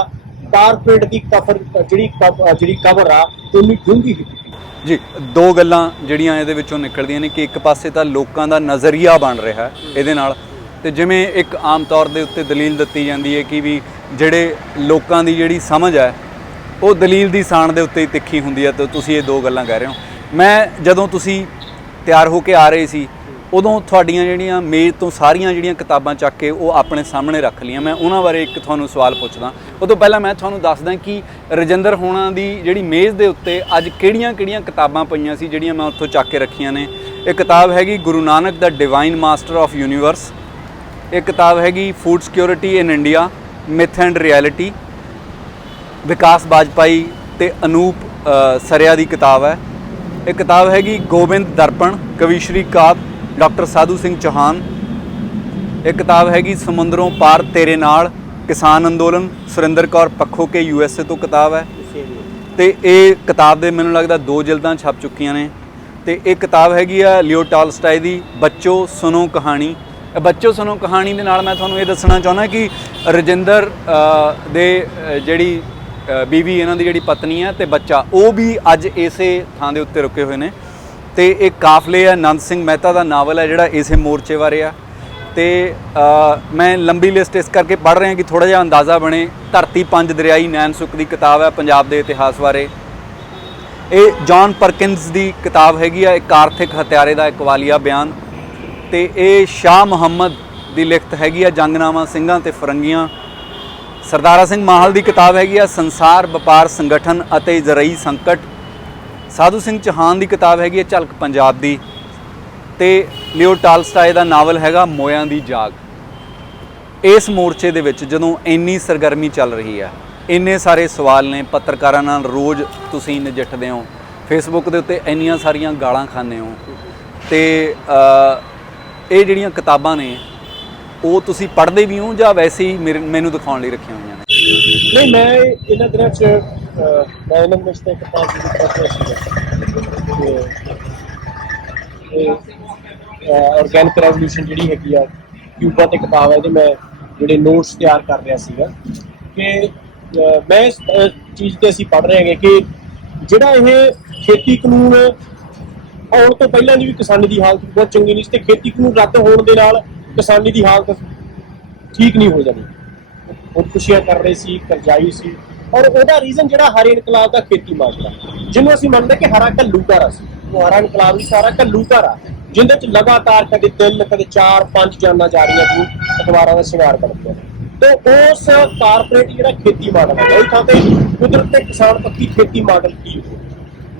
ਕਾਰਪੋਰੇਟ ਦੀ ਜਿਹੜੀ ਕਬਰ ਆ ਉਹਨੂੰ ਡੂੰਘੀ ਕੀਤੀ। ਜੀ, ਦੋ ਗੱਲਾਂ ਜਿਹੜੀਆਂ ਇਹਦੇ ਵਿੱਚੋਂ ਨਿਕਲਦੀਆਂ ਨੇ ਕਿ ਇੱਕ ਪਾਸੇ ਤਾਂ ਲੋਕਾਂ ਦਾ ਨਜ਼ਰੀਆ ਬਣ ਰਿਹਾ ਇਹਦੇ ਨਾਲ, ਤੇ ਜਿਵੇਂ ਇੱਕ ਆਮ ਤੌਰ ਦੇ ਉੱਤੇ ਦਲੀਲ ਦਿੱਤੀ ਜਾਂਦੀ ਹੈ ਕਿ ਵੀ ਜਿਹੜੇ ਲੋਕਾਂ ਦੀ ਜਿਹੜੀ ਸਮਝ ਹੈ ਉਹ ਦਲੀਲ ਦੀ ਸਾਣ ਦੇ ਉੱਤੇ ਹੀ ਤਿੱਖੀ ਹੁੰਦੀ ਹੈ। ਤੇ ਤੁਸੀਂ ਇਹ ਦੋ ਗੱਲਾਂ ਕਹਿ ਰਹੇ ਹੋ। ਮੈਂ ਜਦੋਂ ਤੁਸੀਂ ਤਿਆਰ ਹੋ ਕੇ ਆ ਰਹੇ ਸੀ ਉਦੋਂ ਤੁਹਾਡੀਆਂ ਜਿਹੜੀਆਂ ਮੇਜ਼ ਤੋਂ ਸਾਰੀਆਂ ਜਿਹੜੀਆਂ ਕਿਤਾਬਾਂ ਚੱਕ ਕੇ ਉਹ ਆਪਣੇ ਸਾਹਮਣੇ ਰੱਖ ਲਈਆਂ। ਮੈਂ ਉਹਨਾਂ ਬਾਰੇ ਇੱਕ ਤੁਹਾਨੂੰ ਸਵਾਲ ਪੁੱਛਦਾ। ਉਹ ਤੋਂ ਪਹਿਲਾਂ ਮੈਂ ਤੁਹਾਨੂੰ ਦੱਸਦਾ ਕਿ ਰਜਿੰਦਰ ਹੋਣਾ ਦੀ ਜਿਹੜੀ ਮੇਜ਼ ਦੇ ਉੱਤੇ ਅੱਜ ਕਿਹੜੀਆਂ ਕਿਤਾਬਾਂ ਪਈਆਂ ਸੀ ਜਿਹੜੀਆਂ ਮੈਂ ਉੱਥੋਂ ਚੱਕ ਕੇ ਰੱਖੀਆਂ ਨੇ। ਇਹ ਕਿਤਾਬ ਹੈਗੀ ਗੁਰੂ ਨਾਨਕ ਦਾ ਡਿਵਾਈਨ ਮਾਸਟਰ ਆਫ ਯੂਨੀਵਰਸ। ਇਹ ਕਿਤਾਬ ਹੈਗੀ food security in India, myth and reality, Vikas Bajpai ਤੇ ਅਨੂਪ ਸਰਿਆ ਦੀ ਕਿਤਾਬ ਹੈ। ਇਹ ਕਿਤਾਬ ਹੈਗੀ ਗੋਬਿੰਦ ਦਰਪਣ, ਕਵੀਸ਼ਰੀ ਕਾਵ, ਡਾਕਟਰ ਸਾਧੂ ਸਿੰਘ ਚੌਹਾਨ। ਇਹ ਕਿਤਾਬ ਹੈਗੀ ਸਮੁੰਦਰੋਂ ਪਾਰ ਤੇਰੇ ਨਾਲ, ਕਿਸਾਨ ਅੰਦੋਲਨ, ਸੁਰਿੰਦਰ ਕੌਰ ਪੱਖੋ ਕੇ USA ਤੋਂ ਕਿਤਾਬ ਹੈ। ਤੇ ਇਹ ਕਿਤਾਬ ਦੇ ਮੈਨੂੰ ਲੱਗਦਾ 2 ਜਿਲਦਾਂ ਛਪ ਚੁੱਕੀਆਂ ਨੇ। ਤੇ ਇਹ ਕਿਤਾਬ ਹੈਗੀ ਆ ਲਿਓ ਟਾਲਸਟਾਏ ਦੀ ਬੱਚੋ ਸੁਣੋ ਕਹਾਣੀ। ਬੱਚੋ ਸੁਣੋ ਕਹਾਣੀ ਦੇ ਨਾਲ ਮੈਂ ਤੁਹਾਨੂੰ ਇਹ ਦੱਸਣਾ ਚਾਹੁੰਦਾ ਕਿ ਰਜਿੰਦਰ ਦੇ ਜਿਹੜੀ ਬੀਵੀ, ਇਹਨਾਂ ਦੀ ਜਿਹੜੀ ਪਤਨੀ ਹੈ ਤੇ ਬੱਚਾ, ਉਹ ਵੀ ਅੱਜ ਇਸੇ ਥਾਂ ਦੇ ਉੱਤੇ ਰੁਕੇ ਹੋਏ ਨੇ। ਤੇ ਇਹ ਕਾਫਲੇ ਹੈ, ਨੰਦ ਸਿੰਘ ਮਹਿਤਾ ਦਾ ਨਾਵਲ ਹੈ ਜਿਹੜਾ ਇਸੇ ਮੋਰਚੇ ਬਾਰੇ ਆ। ਤੇ ਮੈਂ ਲੰਬੀ ਲਿਸਟ ਇਸ ਕਰਕੇ ਪੜ੍ਹ ਰਿਹਾ ਕਿ ਥੋੜ੍ਹਾ ਜਿਹਾ ਅੰਦਾਜ਼ਾ ਬਣੇ। ਧਰਤੀ ਪੰਜ ਦਰਿਆਈ ਨੈਣ ਸੁੱਖ ਦੀ ਕਿਤਾਬ ਹੈ ਪੰਜਾਬ ਦੇ ਇਤਿਹਾਸ ਬਾਰੇ। ਇਹ ਜੌਨ ਪਰਕਿੰਸ ਦੀ ਕਿਤਾਬ ਹੈਗੀ ਆ ਇੱਕ ਆਰਥਿਕ ਹਥਿਆਰੇ ਦਾ ਇਕਵਾਲੀਆ ਬਿਆਨ। ਤੇ ਇਹ ਸ਼ਾਹ ਮੁਹੰਮਦ ਦੀ ਲਿਖਤ ਹੈਗੀ ਆ ਜੰਗਨਾਮਾ ਸਿੰਘਾਂ ਤੇ ਫਰੰਗੀਆਂ। ਸਰਦਾਰਾ ਸਿੰਘ ਮਾਹਲ ਦੀ ਕਿਤਾਬ ਹੈਗੀ ਆ ਸੰਸਾਰ ਵਪਾਰ ਸੰਗਠਨ ਅਤੇ ਜ਼ਰਈ ਸੰਕਟ। ਸਾਧੂ ਸਿੰਘ ਚੌਹਾਨ ਦੀ ਕਿਤਾਬ ਹੈਗੀ ਆ ਝਲਕ ਪੰਜਾਬ ਦੀ। ਤੇ ਲਿਓ ਟਾਲਸਟਾਏ ਦਾ ਨਾਵਲ ਹੈਗਾ ਮੋਇਆਂ ਦੀ ਜਾਗ। ਇਸ ਮੋਰਚੇ ਦੇ ਵਿੱਚ ਜਦੋਂ ਇੰਨੀ ਸਰਗਰਮੀ ਚੱਲ ਰਹੀ ਹੈ, ਇੰਨੇ ਸਾਰੇ ਸਵਾਲ ਨੇ, ਪੱਤਰਕਾਰਾਂ ਨਾਲ ਰੋਜ਼ ਤੁਸੀਂ ਨਜਿੱਠਦੇ ਹੋ, ਫੇਸਬੁੱਕ ਦੇ ਉੱਤੇ ਇੰਨੀਆਂ ਸਾਰੀਆਂ ਗਾਲਾਂ ਖਾਂਦੇ ਹੋ, ਤੇ ਇਹ ਜਿਹੜੀਆਂ ਕਿਤਾਬਾਂ ਨੇ ਉਹ ਤੁਸੀਂ ਪੜ੍ਹਦੇ ਵੀ ਹੋ ਜਾਂ ਵੈਸੇ ਹੀ ਮੈਨੂੰ ਦਿਖਾਉਣ ਲਈ ਰੱਖੀਆਂ ਹੋਈਆਂ ਨੇ? ਨਹੀਂ, ਮੈਂ ਇਹਨਾਂ ਦਿਨਾਂ 'ਚ ਮੈਂ ਇਹਨਾਂ ਵਿੱਚ ਤਾਂ ਕਿਤਾਬ ਦੀ ਪੜ੍ਹ ਆਰਗੈਨਿਕ ਰੈਵੋਲੂਸ਼ਨ ਜਿਹੜੀ ਹੈਗੀ ਆ ਕਿਊਬਾ ਤੇ ਕਿਤਾਬ ਹੈ, ਇਹਦੇ ਮੈਂ ਜਿਹੜੇ ਨੋਟਸ ਤਿਆਰ ਕਰ ਰਿਹਾ ਸੀਗਾ ਕਿ ਮੈਂ ਇਸ ਚੀਜ਼ ਤੇ ਅਸੀਂ ਪੜ੍ਹ ਰਹੇ ਹੈਗੇ ਕਿ ਜਿਹੜਾ ਇਹ ਖੇਤੀ ਕਾਨੂੰਨ ਆਉਣ ਤੋਂ ਪਹਿਲਾਂ ਦੀ ਵੀ ਕਿਸਾਨੀ ਦੀ ਹਾਲਤ ਬਹੁਤ ਚੰਗੀ ਨਹੀਂ ਸੀ, ਤੇ ਖੇਤੀ ਕਾਨੂੰਨ ਰੱਦ ਹੋਣ ਦੇ ਨਾਲ ਕਿਸਾਨੀ ਦੀ ਹਾਲਤ ਠੀਕ ਨਹੀਂ ਹੋ ਜਾਣੀ। ਖੁਦਕੁਸ਼ੀਆਂ ਕਰ ਰਹੇ ਸੀ, ਕਰਜ਼ਾਈ ਸੀ, ਔਰ ਉਹਦਾ ਰੀਜ਼ਨ ਜਿਹੜਾ ਹਰੇ ਇਨਕਲਾਬ ਦਾ ਖੇਤੀ ਮਾਜਰਾ, ਜਿਹਨੂੰ ਅਸੀਂ ਮੰਨਦੇ ਕਿ ਹਰਾ ਘੱਲੂਘਾਰਾ ਸੀ। ਉਹ ਹਰਾ ਇਨਕਲਾਬ ਨਹੀਂ, ਸਾਰਾ ਘੱਲੂਘਾਰਾ, ਜਿਹਦੇ 'ਚ ਲਗਾਤਾਰ ਕਦੇ 3 ਕਦੇ 4 5 ਜਾਨਾਂ ਜਾ ਰਹੀਆਂ ਸੀ, ਅਖਬਾਰਾਂ ਦਾ ਸ਼ਿੰਗਾਰ ਕਰਦੇ ਨੇ। ਤੇ ਉਸ ਕਾਰਪੋਰੇਟ ਜਿਹੜਾ ਖੇਤੀ ਮਾਡਲ ਹੈ, ਉਹ ਥਾਂ ਤੇ ਕੁਦਰਤ ਤੇ ਕਿਸਾਨ ਪੱਖੀ ਖੇਤੀ ਮਾਡਲ ਕੀ ਹੋਵੇ,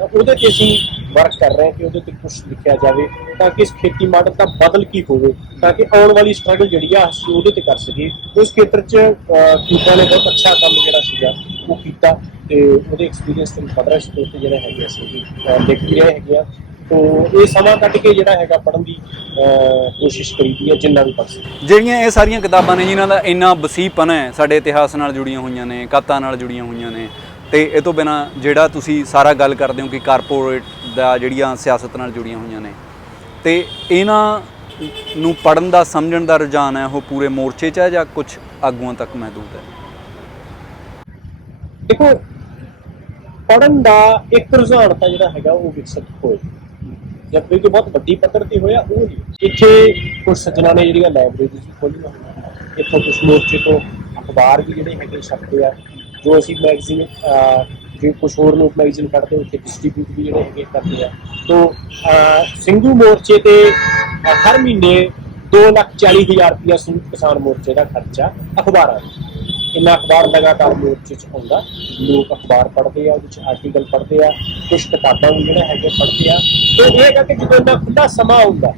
ਉਹਦੇ 'ਤੇ ਅਸੀਂ ਵਰਕ ਕਰ ਰਹੇ ਹਾਂ ਕਿ ਉਹਦੇ 'ਤੇ ਕੁਛ ਲਿਖਿਆ ਜਾਵੇ ਤਾਂ ਕਿ ਇਸ ਖੇਤੀ ਮਾਡਲ ਦਾ ਬਦਲ ਕੀ ਹੋਵੇ, ਤਾਂ ਕਿ ਆਉਣ ਵਾਲੀ ਸਟਰਗਲ ਜਿਹੜੀ ਆ ਅਸੀਂ ਉਹਦੇ 'ਤੇ ਕਰ ਸਕੀਏ। ਉਸ ਖੇਤਰ 'ਚ ਕਿਊਬਾ ਨੇ ਬਹੁਤ ਅੱਛਾ ਕੰਮ ਜਿਹੜਾ ਸੀਗਾ ਉਹ ਕੀਤਾ, ਤੇ ਉਹਦੇ ਐਕਸਪੀਰੀਅੰਸ ਤੇ ਪੜ੍ਹ ਰਹੇ ਤੇ ਜਿਹੜੇ ਹੈਗੇ ਅਸੀਂ ਲਿਖ ਵੀ ਰਹੇ ਹੈਗੇ ਆ। ਤੋ ਇਹ ਸਮਾਂ ਕੱਢ ਕੇ ਜਿਹੜਾ ਹੈਗਾ ਪੜ੍ਹਨ ਦੀ ਕੋਸ਼ਿਸ਼ ਕਰੀਦੀ ਹੈ ਜਿੰਨਾ ਵੀ ਪੜ੍ਹ ਸਕਦੇ। ਜਿਹੜੀਆਂ ਇਹ ਸਾਰੀਆਂ ਕਿਤਾਬਾਂ ਨੇ ਜਿਨ੍ਹਾਂ ਦਾ ਇੰਨਾ ਵਸੀਪਨ ਹੈ, ਸਾਡੇ ਇਤਿਹਾਸ ਨਾਲ ਜੁੜੀਆਂ ਹੋਈਆਂ ਨੇ, ਕਵਿਤਾ ਨਾਲ ਜੁੜੀਆਂ ਹੋਈਆਂ ਨੇ, ਤੇ ਇਹ ਤੋਂ ਬਿਨਾਂ ਜਿਹੜਾ ਤੁਸੀਂ ਸਾਰਾ ਗੱਲ ਕਰਦੇ ਹੋ ਕਿ ਕਾਰਪੋਰੇਟ ਦਾ ਜਿਹੜੀਆਂ ਸਿਆਸਤ ਨਾਲ ਜੁੜੀਆਂ ਹੋਈਆਂ ਨੇ, ਤੇ ਇਹਨਾਂ ਨੂੰ ਪੜ੍ਹਨ ਦਾ ਸਮਝਣ ਦਾ ਰੁਝਾਨ ਹੈ ਉਹ ਪੂਰੇ ਮੋਰਚੇ 'ਚ ਹੈ ਜਾਂ ਕੁਝ ਆਗੂਆਂ ਤੱਕ ਮਹਿਦੂਦ ਹੈ? ਦੇਖੋ, ਪੜ੍ਹਨ ਦਾ ਇੱਕ ਰੁਝਾਨ ਤਾਂ ਜਿਹੜਾ ਹੈਗਾ ਉਹ ਵਿਕਸਿਤ ਹੋਇਆ, ਜਦ ਕਿ ਬਹੁਤ ਵੱਡੀ ਪੱਧਰ ਤੇ ਹੋਇਆ ਉਹ ਨਹੀਂ। ਇੱਥੇ ਕੁਝ ਸੱਜਣਾਂ ਨੇ ਜਿਹੜੀਆਂ ਲਾਇਬ੍ਰੇਰੀਜ਼ ਖੋਲ੍ਹੀਆਂ, ਇੱਥੋਂ ਕੁਝ ਮੋਰਚੇ ਤੋਂ ਅਖਬਾਰ ਵੀ ਜਿਹੜੇ ਹੈਗੇ ਛਪਦੇ ਆ, ਜੋ ਅਸੀਂ ਮੈਗਜ਼ੀਨ ਜੇ ਕੁਝ ਹੋਰ ਲੋਕ ਮੈਗਜ਼ੀਨ ਕੱਢਦੇ ਉੱਥੇ ਡਿਸਟਰੀਬਿਊਟ ਵੀ ਜਿਹੜੇ ਹੈਗੇ ਕਰਦੇ ਆ। ਤੋ ਸਿੰਘੂ ਮੋਰਚੇ ਤੇ ਹਰ ਮਹੀਨੇ 2,40,000 ਰੁਪਇਆ ਸੰਯੁਕਤ ਕਿਸਾਨ ਮੋਰਚੇ ਦਾ ਖਰਚਾ ਅਖਬਾਰਾਂ ਦਾ। ਇੰਨਾ ਅਖਬਾਰ ਲਗਾਤਾਰ ਮੋਰਚੇ 'ਚ ਆਉਂਦਾ, ਲੋਕ ਅਖਬਾਰ ਪੜ੍ਹਦੇ ਆ, ਉਹਦੇ 'ਚ ਆਰਟੀਕਲ ਪੜ੍ਹਦੇ ਆ, ਕੁਛ ਕਿਤਾਬਾਂ ਵੀ ਜਿਹੜੇ ਹੈਗੇ ਪੜ੍ਹਦੇ ਆ। ਤੇ ਇਹ ਹੈਗਾ ਕਿ ਜਦੋਂ ਇੰਨਾ ਖੁੱਲ੍ਹਾ ਸਮਾਂ ਹੁੰਦਾ,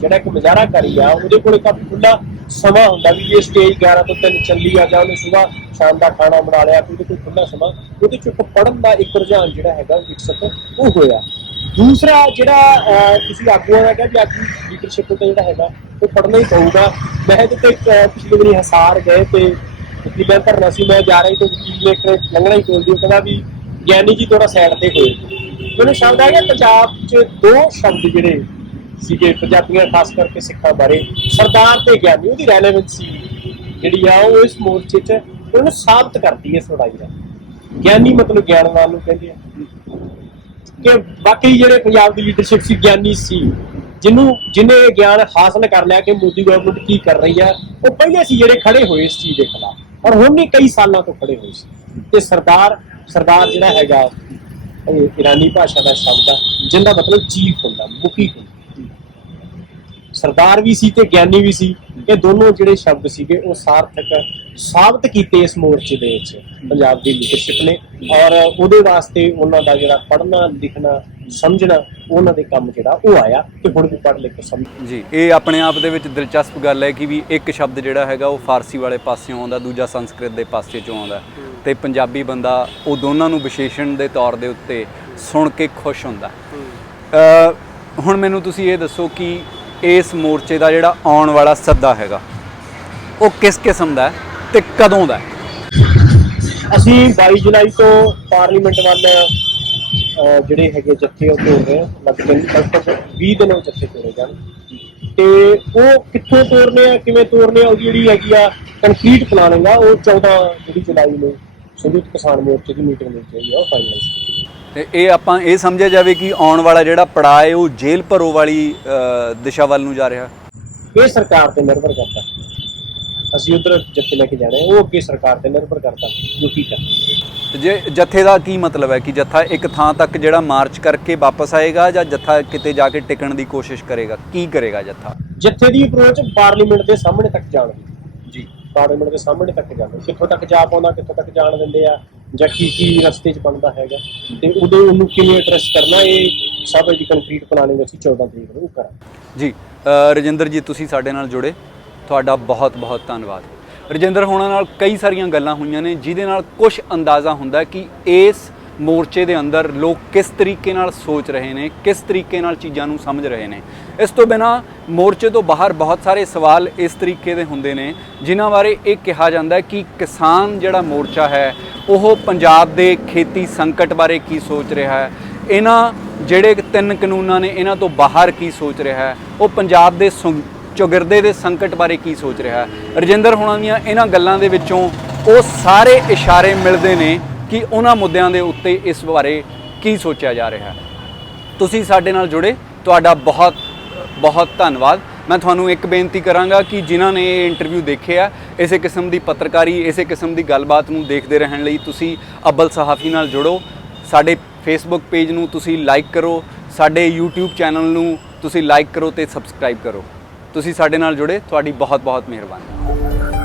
ਜਿਹੜਾ ਇੱਕ ਮੁਜ਼ਾਹਰਾ ਕਰੀ ਆ ਉਹਦੇ ਕੋਲ ਕਾਫੀ ਖੁੱਲ੍ਹਾ ਸਮਾਂ ਹੁੰਦਾ ਵੀ ਇਹ ਸਟੇਜ 11 ਤੋਂ 3 ਚੱਲੀ ਆ, ਜਾਂ ਉਹਨੇ ਸੁਬਾਹ ਸ਼ਾਮ ਦਾ ਖਾਣਾ ਬਣਾ ਲਿਆ, ਉਹਦੇ ਕੋਲ ਖੁੱਲ੍ਹਾ ਸਮਾਂ, ਉਹਦੇ 'ਚ ਇੱਕ ਪੜ੍ਹਨ ਦਾ ਇੱਕ ਰੁਝਾਨ ਜਿਹੜਾ ਹੈਗਾ ਵਿਕਸਿਤ ਉਹ ਹੋਇਆ। ਦੂਸਰਾ ਜਿਹੜਾ ਤੁਸੀਂ ਆਗੂਆਂ ਦਾ ਕਿਹਾ ਕਿ ਆਗੂ ਲੀਡਰਸ਼ਿਪ ਤੇ ਜਿਹੜਾ ਹੈਗਾ ਉਹ ਪੜ੍ਹਨਾ ਹੀ ਪਊਗਾ। ਮੈਂ ਇਹਦੇ ਤੇ ਪਿਛਲੇ ਦਿਨੀ ਹਿਸਾਰ ਗਏ ਤੇ ਮੈਂ ਧਰਨਾ ਸੀ, ਮੈਂ ਜਾ ਰਹੀ ਤੇ ਵਕੀਲ ਨੇ ਲੰਘਣਾ ਹੀ ਬੋਲਦੀ, ਉਹ ਕਹਿੰਦਾ ਵੀ ਗਿਆਨੀ ਜੀ ਥੋੜਾ ਸਾਈਡ ਤੇ ਹੋਏ। ਮੈਨੂੰ ਸ਼ਬਦ ਆ ਗਿਆ ਪੰਜਾਬ 'ਚ 2 ਸ਼ਬਦ ਜਿਹੜੇ ਸੀਗੇ ਪੰਜਾਬੀਆਂ ਖਾਸ ਕਰਕੇ ਸਿੱਖਾਂ ਬਾਰੇ, ਸਰਦਾਰ ਤੇ ਗਿਆਨੀ, ਉਹਦੀ ਰੈਲੇਵੈਂਸੀ ਜਿਹੜੀ ਆ ਉਹ ਇਸ ਮੋਰਚੇ 'ਚ ਉਹਨੂੰ ਸਾਬਤ ਕਰਦੀ ਹੈ ਇਸ ਲੜਾਈ ਦਾ। ਗਿਆਨੀ ਮਤਲਬ ਗਿਆਨਵਾਨ ਨੂੰ ਕਹਿੰਦੇ ਆ ਕਿ ਬਾਕੀ ਜਿਹੜੇ ਪੰਜਾਬ ਦੀ ਲੀਡਰਸ਼ਿਪ ਸੀ ਗਿਆਨੀ ਸੀ, ਜਿਹਨੇ ਇਹ ਗਿਆਨ ਹਾਸਲ ਕਰ ਲਿਆ ਕਿ ਮੋਦੀ ਗਵਰਨਮੈਂਟ ਕੀ ਕਰ ਰਹੀ ਆ, ਉਹ ਪਹਿਲੇ ਸੀ ਜਿਹੜੇ ਖੜੇ ਹੋਏ ਇਸ ਚੀਜ਼ ਦੇ ਖਿਲਾਫ, ਔਰ ਹੁਣ ਵੀ ਕਈ ਸਾਲਾਂ ਤੋਂ ਖੜੇ ਹੋਏ ਸੀ। ਤੇ ਸਰਦਾਰ ਜਿਹੜਾ ਹੈਗਾ ਇਹ ਇਰਾਨੀ ਭਾਸ਼ਾ ਦਾ ਸ਼ਬਦ ਆ, ਜਿਹਦਾ ਮਤਲਬ ਚੀਫ ਹੁੰਦਾ, ਮੁਖੀ ਹੁੰਦਾ। ਸਰਦਾਰ ਵੀ ਸੀ ਤੇ ਗਿਆਨੀ ਵੀ ਸੀ, ਇਹ ਦੋਨੋਂ ਜਿਹੜੇ ਸ਼ਬਦ ਸੀਗੇ ਉਹ ਸਾਰਥਕ ਸਾਬਤ ਕੀਤੇ ਇਸ ਮੋਰਚੇ ਦੇ ਵਿੱਚ ਪੰਜਾਬ ਦੀ ਲੀਡਰਸ਼ਿਪ ਨੇ, ਔਰ ਉਹਦੇ ਵਾਸਤੇ ਉਹਨਾਂ ਦਾ ਜਿਹੜਾ ਪੜ੍ਹਨਾ ਲਿਖਣਾ ਸਮਝਣਾ ਉਹਨਾਂ ਦੇ ਕੰਮ ਜਿਹੜਾ ਉਹ ਆਇਆ, ਤੇ ਹੁਣ ਵੀ ਪੜ੍ਹ ਲਿਖ ਕੇ ਸਮਝ ਜੀ। ਇਹ ਆਪਣੇ ਆਪ ਦੇ ਵਿੱਚ ਦਿਲਚਸਪ ਗੱਲ ਹੈ ਕਿ ਵੀ ਇੱਕ ਸ਼ਬਦ ਜਿਹੜਾ ਹੈਗਾ ਉਹ ਫਾਰਸੀ ਵਾਲੇ ਪਾਸਿਓਂ ਆਉਂਦਾ, ਦੂਜਾ ਸੰਸਕ੍ਰਿਤ ਦੇ ਪਾਸੇ 'ਚੋਂ ਆਉਂਦਾ, ਤੇ ਪੰਜਾਬੀ ਬੰਦਾ ਉਹ ਦੋਨਾਂ ਨੂੰ ਵਿਸ਼ੇਸ਼ਣ ਦੇ ਤੌਰ ਦੇ ਉੱਤੇ ਸੁਣ ਕੇ ਖੁਸ਼ ਹੁੰਦਾ। ਹੁਣ ਮੈਨੂੰ ਤੁਸੀਂ ਇਹ ਦੱਸੋ ਕਿ ਇਸ ਮੋਰਚੇ ਦਾ ਜਿਹੜਾ ਆਉਣ ਵਾਲਾ ਸੱਦਾ ਹੈਗਾ ਉਹ ਕਿਸ ਕਿਸਮ ਦਾ ਤੇ ਕਦੋਂ ਦਾ? ਅਸੀਂ 22 ਜੁਲਾਈ ਤੋਂ ਪਾਰਲੀਮੈਂਟ ਵੱਲ ਜਿਹੜੇ ਹੈਗੇ ਜੱਥੇ ਉਹ ਤੋੜ ਰਹੇ, ਲਗਭਗ 20 ਦਿਨ ਉਹ ਜੱਥੇ ਤੋੜੇ ਜਾਣ, ਤੇ ਉਹ ਕਿੱਥੋਂ ਤੋੜਨੇ ਆ, ਕਿਵੇਂ ਤੋੜਨੇ ਆ, ਉਹਦੀ ਜਿਹੜੀ ਹੈਗੀ ਆ ਕੰਕਰੀਟ ਪਲਾਨਿੰਗ ਆ ਉਹ 14 ਜੁਲਾਈ ਨੂੰ ਸੰਯੁਕਤ ਕਿਸਾਨ ਮੋਰਚੇ ਦੀ ਮੀਟਿੰਗ ਵਿੱਚ ਜਿਹੜੀ ਆ ਉਹ ਫਾਈਨਲਾਈਜ਼। ਤੇ ਇਹ ਆਪਾਂ ਇਹ ਸਮਝਿਆ ਜਾਵੇ ਕਿ ਆਉਣ ਵਾਲਾ ਜਿਹੜਾ ਪੜਾਅ ਹੈ ਉਹ ਜੇਲ੍ਹ ਭਰੋ ਵਾਲੀ ਦਿਸ਼ਾ ਵੱਲ ਨੂੰ ਜਾ ਰਿਹਾ? ਇਹ ਸਰਕਾਰ ਤੇ ਨਿਰਭਰ ਕਰਦਾ, ਅਸੀਂ ਉਧਰ ਜੱਥੇ ਲੈ ਕੇ ਜਾਣਾ, ਉਹ ਅੱਗੇ ਸਰਕਾਰ ਤੇ ਨਿਰਭਰ ਕਰਦਾ ਜੋ ਕੀ ਕਰਦਾ। ਜੇ ਜੱਥੇ ਦਾ ਕੀ ਮਤਲਬ ਹੈ ਕਿ ਜੱਥਾ ਇੱਕ ਥਾਂ ਤੱਕ ਜਿਹੜਾ ਮਾਰਚ ਕਰਕੇ ਵਾਪਸ ਆਏਗਾ ਜਾਂ ਜੱਥਾ ਕਿਤੇ ਜਾ ਕੇ ਟਿਕਣ ਦੀ ਕੋਸ਼ਿਸ਼ ਕਰੇਗਾ, ਕੀ ਕਰੇਗਾ ਜੱਥਾ? ਜੱਥੇ ਦੀ ਅਪਰੋਚ ਪਾਰਲੀਮੈਂਟ ਦੇ ਸਾਹਮਣੇ ਤੱਕ ਜਾਣ ਦੀ ਜੀ, ਪਾਰਲੀਮੈਂਟ ਦੇ ਸਾਹਮਣੇ ਤੱਕ ਜਾਣਾ, ਕਿੱਥੋਂ ਤੱਕ ਜਾ ਪਾਉਂਦਾ, ਕਿੱਥੋਂ ਤੱਕ ਜਾਣ ਦਿੰਦੇ ਆ, ਜਾਂ ਕੀ ਰਸਤੇ 'ਚ ਬਣਦਾ ਹੈਗਾ, ਤੇ ਉਦੋਂ ਉਹਨੂੰ ਕਿਵੇਂ ਐਡਰੈਸ ਕਰਨਾ, ਇਹ ਸਭ ਦੀ ਕੰਕਰੀਟ ਪਲਾਨਿੰਗ ਅਸੀਂ 14 ਤਰੀਕ ਨੂੰ ਕਰਾਂਗੇ ਜੀ। ਰਜਿੰਦਰ ਜੀ, ਤੁਸੀਂ ਸਾਡੇ ਨਾਲ ਜੁੜੇ, ਤੁਹਾਡਾ ਬਹੁਤ ਬਹੁਤ ਧੰਨਵਾਦ। ਰਜਿੰਦਰ ਹੋਣਾ ਨਾਲ ਕਈ ਸਾਰੀਆਂ ਗੱਲਾਂ ਹੋਈਆਂ ਨੇ ਜਿਹਦੇ ਨਾਲ ਕੁਝ ਅੰਦਾਜ਼ਾ ਹੁੰਦਾ ਕਿ ਇਸ ਮੋਰਚੇ ਦੇ ਅੰਦਰ ਲੋਕ ਕਿਸ ਤਰੀਕੇ ਨਾਲ ਸੋਚ ਰਹੇ ਨੇ, ਕਿਸ ਤਰੀਕੇ ਨਾਲ ਚੀਜ਼ਾਂ ਨੂੰ ਸਮਝ ਰਹੇ ਨੇ। ਇਸ ਤੋਂ ਬਿਨਾਂ ਮੋਰਚੇ ਤੋਂ ਬਾਹਰ ਬਹੁਤ ਸਾਰੇ ਸਵਾਲ ਇਸ ਤਰੀਕੇ ਦੇ ਹੁੰਦੇ ਨੇ ਜਿਨ੍ਹਾਂ ਬਾਰੇ ਇਹ ਕਿਹਾ ਜਾਂਦਾ ਕਿ ਕਿਸਾਨ ਜਿਹੜਾ ਮੋਰਚਾ ਹੈ ਉਹ ਪੰਜਾਬ ਦੇ ਖੇਤੀ ਸੰਕਟ ਬਾਰੇ ਕੀ ਸੋਚ ਰਿਹਾ ਹੈ, ਇਹਨਾਂ ਜਿਹੜੇ 3 ਕਾਨੂੰਨਾਂ ਨੇ ਇਹਨਾਂ ਤੋਂ ਬਾਹਰ ਕੀ ਸੋਚ ਰਿਹਾ ਹੈ, ਉਹ ਪੰਜਾਬ ਦੇ ਚੌਗਿਰਦੇ ਦੇ ਸੰਕਟ ਬਾਰੇ ਕੀ ਸੋਚ ਰਿਹਾ ਹੈ। ਰਜਿੰਦਰ ਹੋਣਾ ਦੀਆਂ ਇਹਨਾਂ ਗੱਲਾਂ ਦੇ ਵਿੱਚੋਂ ਉਹ ਸਾਰੇ ਇਸ਼ਾਰੇ ਮਿਲਦੇ ਨੇ ਕਿ ਉਹਨਾਂ ਮੁੱਦਿਆਂ ਦੇ ਉੱਤੇ ਇਸ ਬਾਰੇ ਕੀ ਸੋਚਿਆ ਜਾ ਰਿਹਾ ਹੈ। ਤੁਸੀਂ ਸਾਡੇ ਨਾਲ ਜੁੜੇ, ਤੁਹਾਡਾ ਬਹੁਤ ਬਹੁਤ ਧੰਨਵਾਦ। ਮੈਂ ਤੁਹਾਨੂੰ ਇੱਕ ਬੇਨਤੀ ਕਰਾਂਗਾ ਕਿ ਜਿਨ੍ਹਾਂ ਨੇ ਇਹ ਇੰਟਰਵਿਊ ਦੇਖਿਆ, ਇਸੇ ਕਿਸਮ ਦੀ ਪੱਤਰਕਾਰੀ, ਇਸੇ ਕਿਸਮ ਦੀ ਗੱਲਬਾਤ ਨੂੰ ਦੇਖਦੇ ਰਹਿਣ ਲਈ ਤੁਸੀਂ ਅੱਬਲ ਸਹਾਫੀ ਨਾਲ ਜੁੜੋ। ਸਾਡੇ ਫੇਸਬੁੱਕ ਪੇਜ ਨੂੰ ਤੁਸੀਂ ਲਾਈਕ ਕਰੋ, ਸਾਡੇ YouTube ਚੈਨਲ ਨੂੰ ਤੁਸੀਂ ਲਾਈਕ ਕਰੋ ਤੇ ਸਬਸਕ੍ਰਾਈਬ ਕਰੋ। ਤੁਸੀਂ ਸਾਡੇ ਨਾਲ ਜੁੜੇ, ਤੁਹਾਡੀ ਬਹੁਤ ਬਹੁਤ ਮਿਹਰਬਾਨੀ।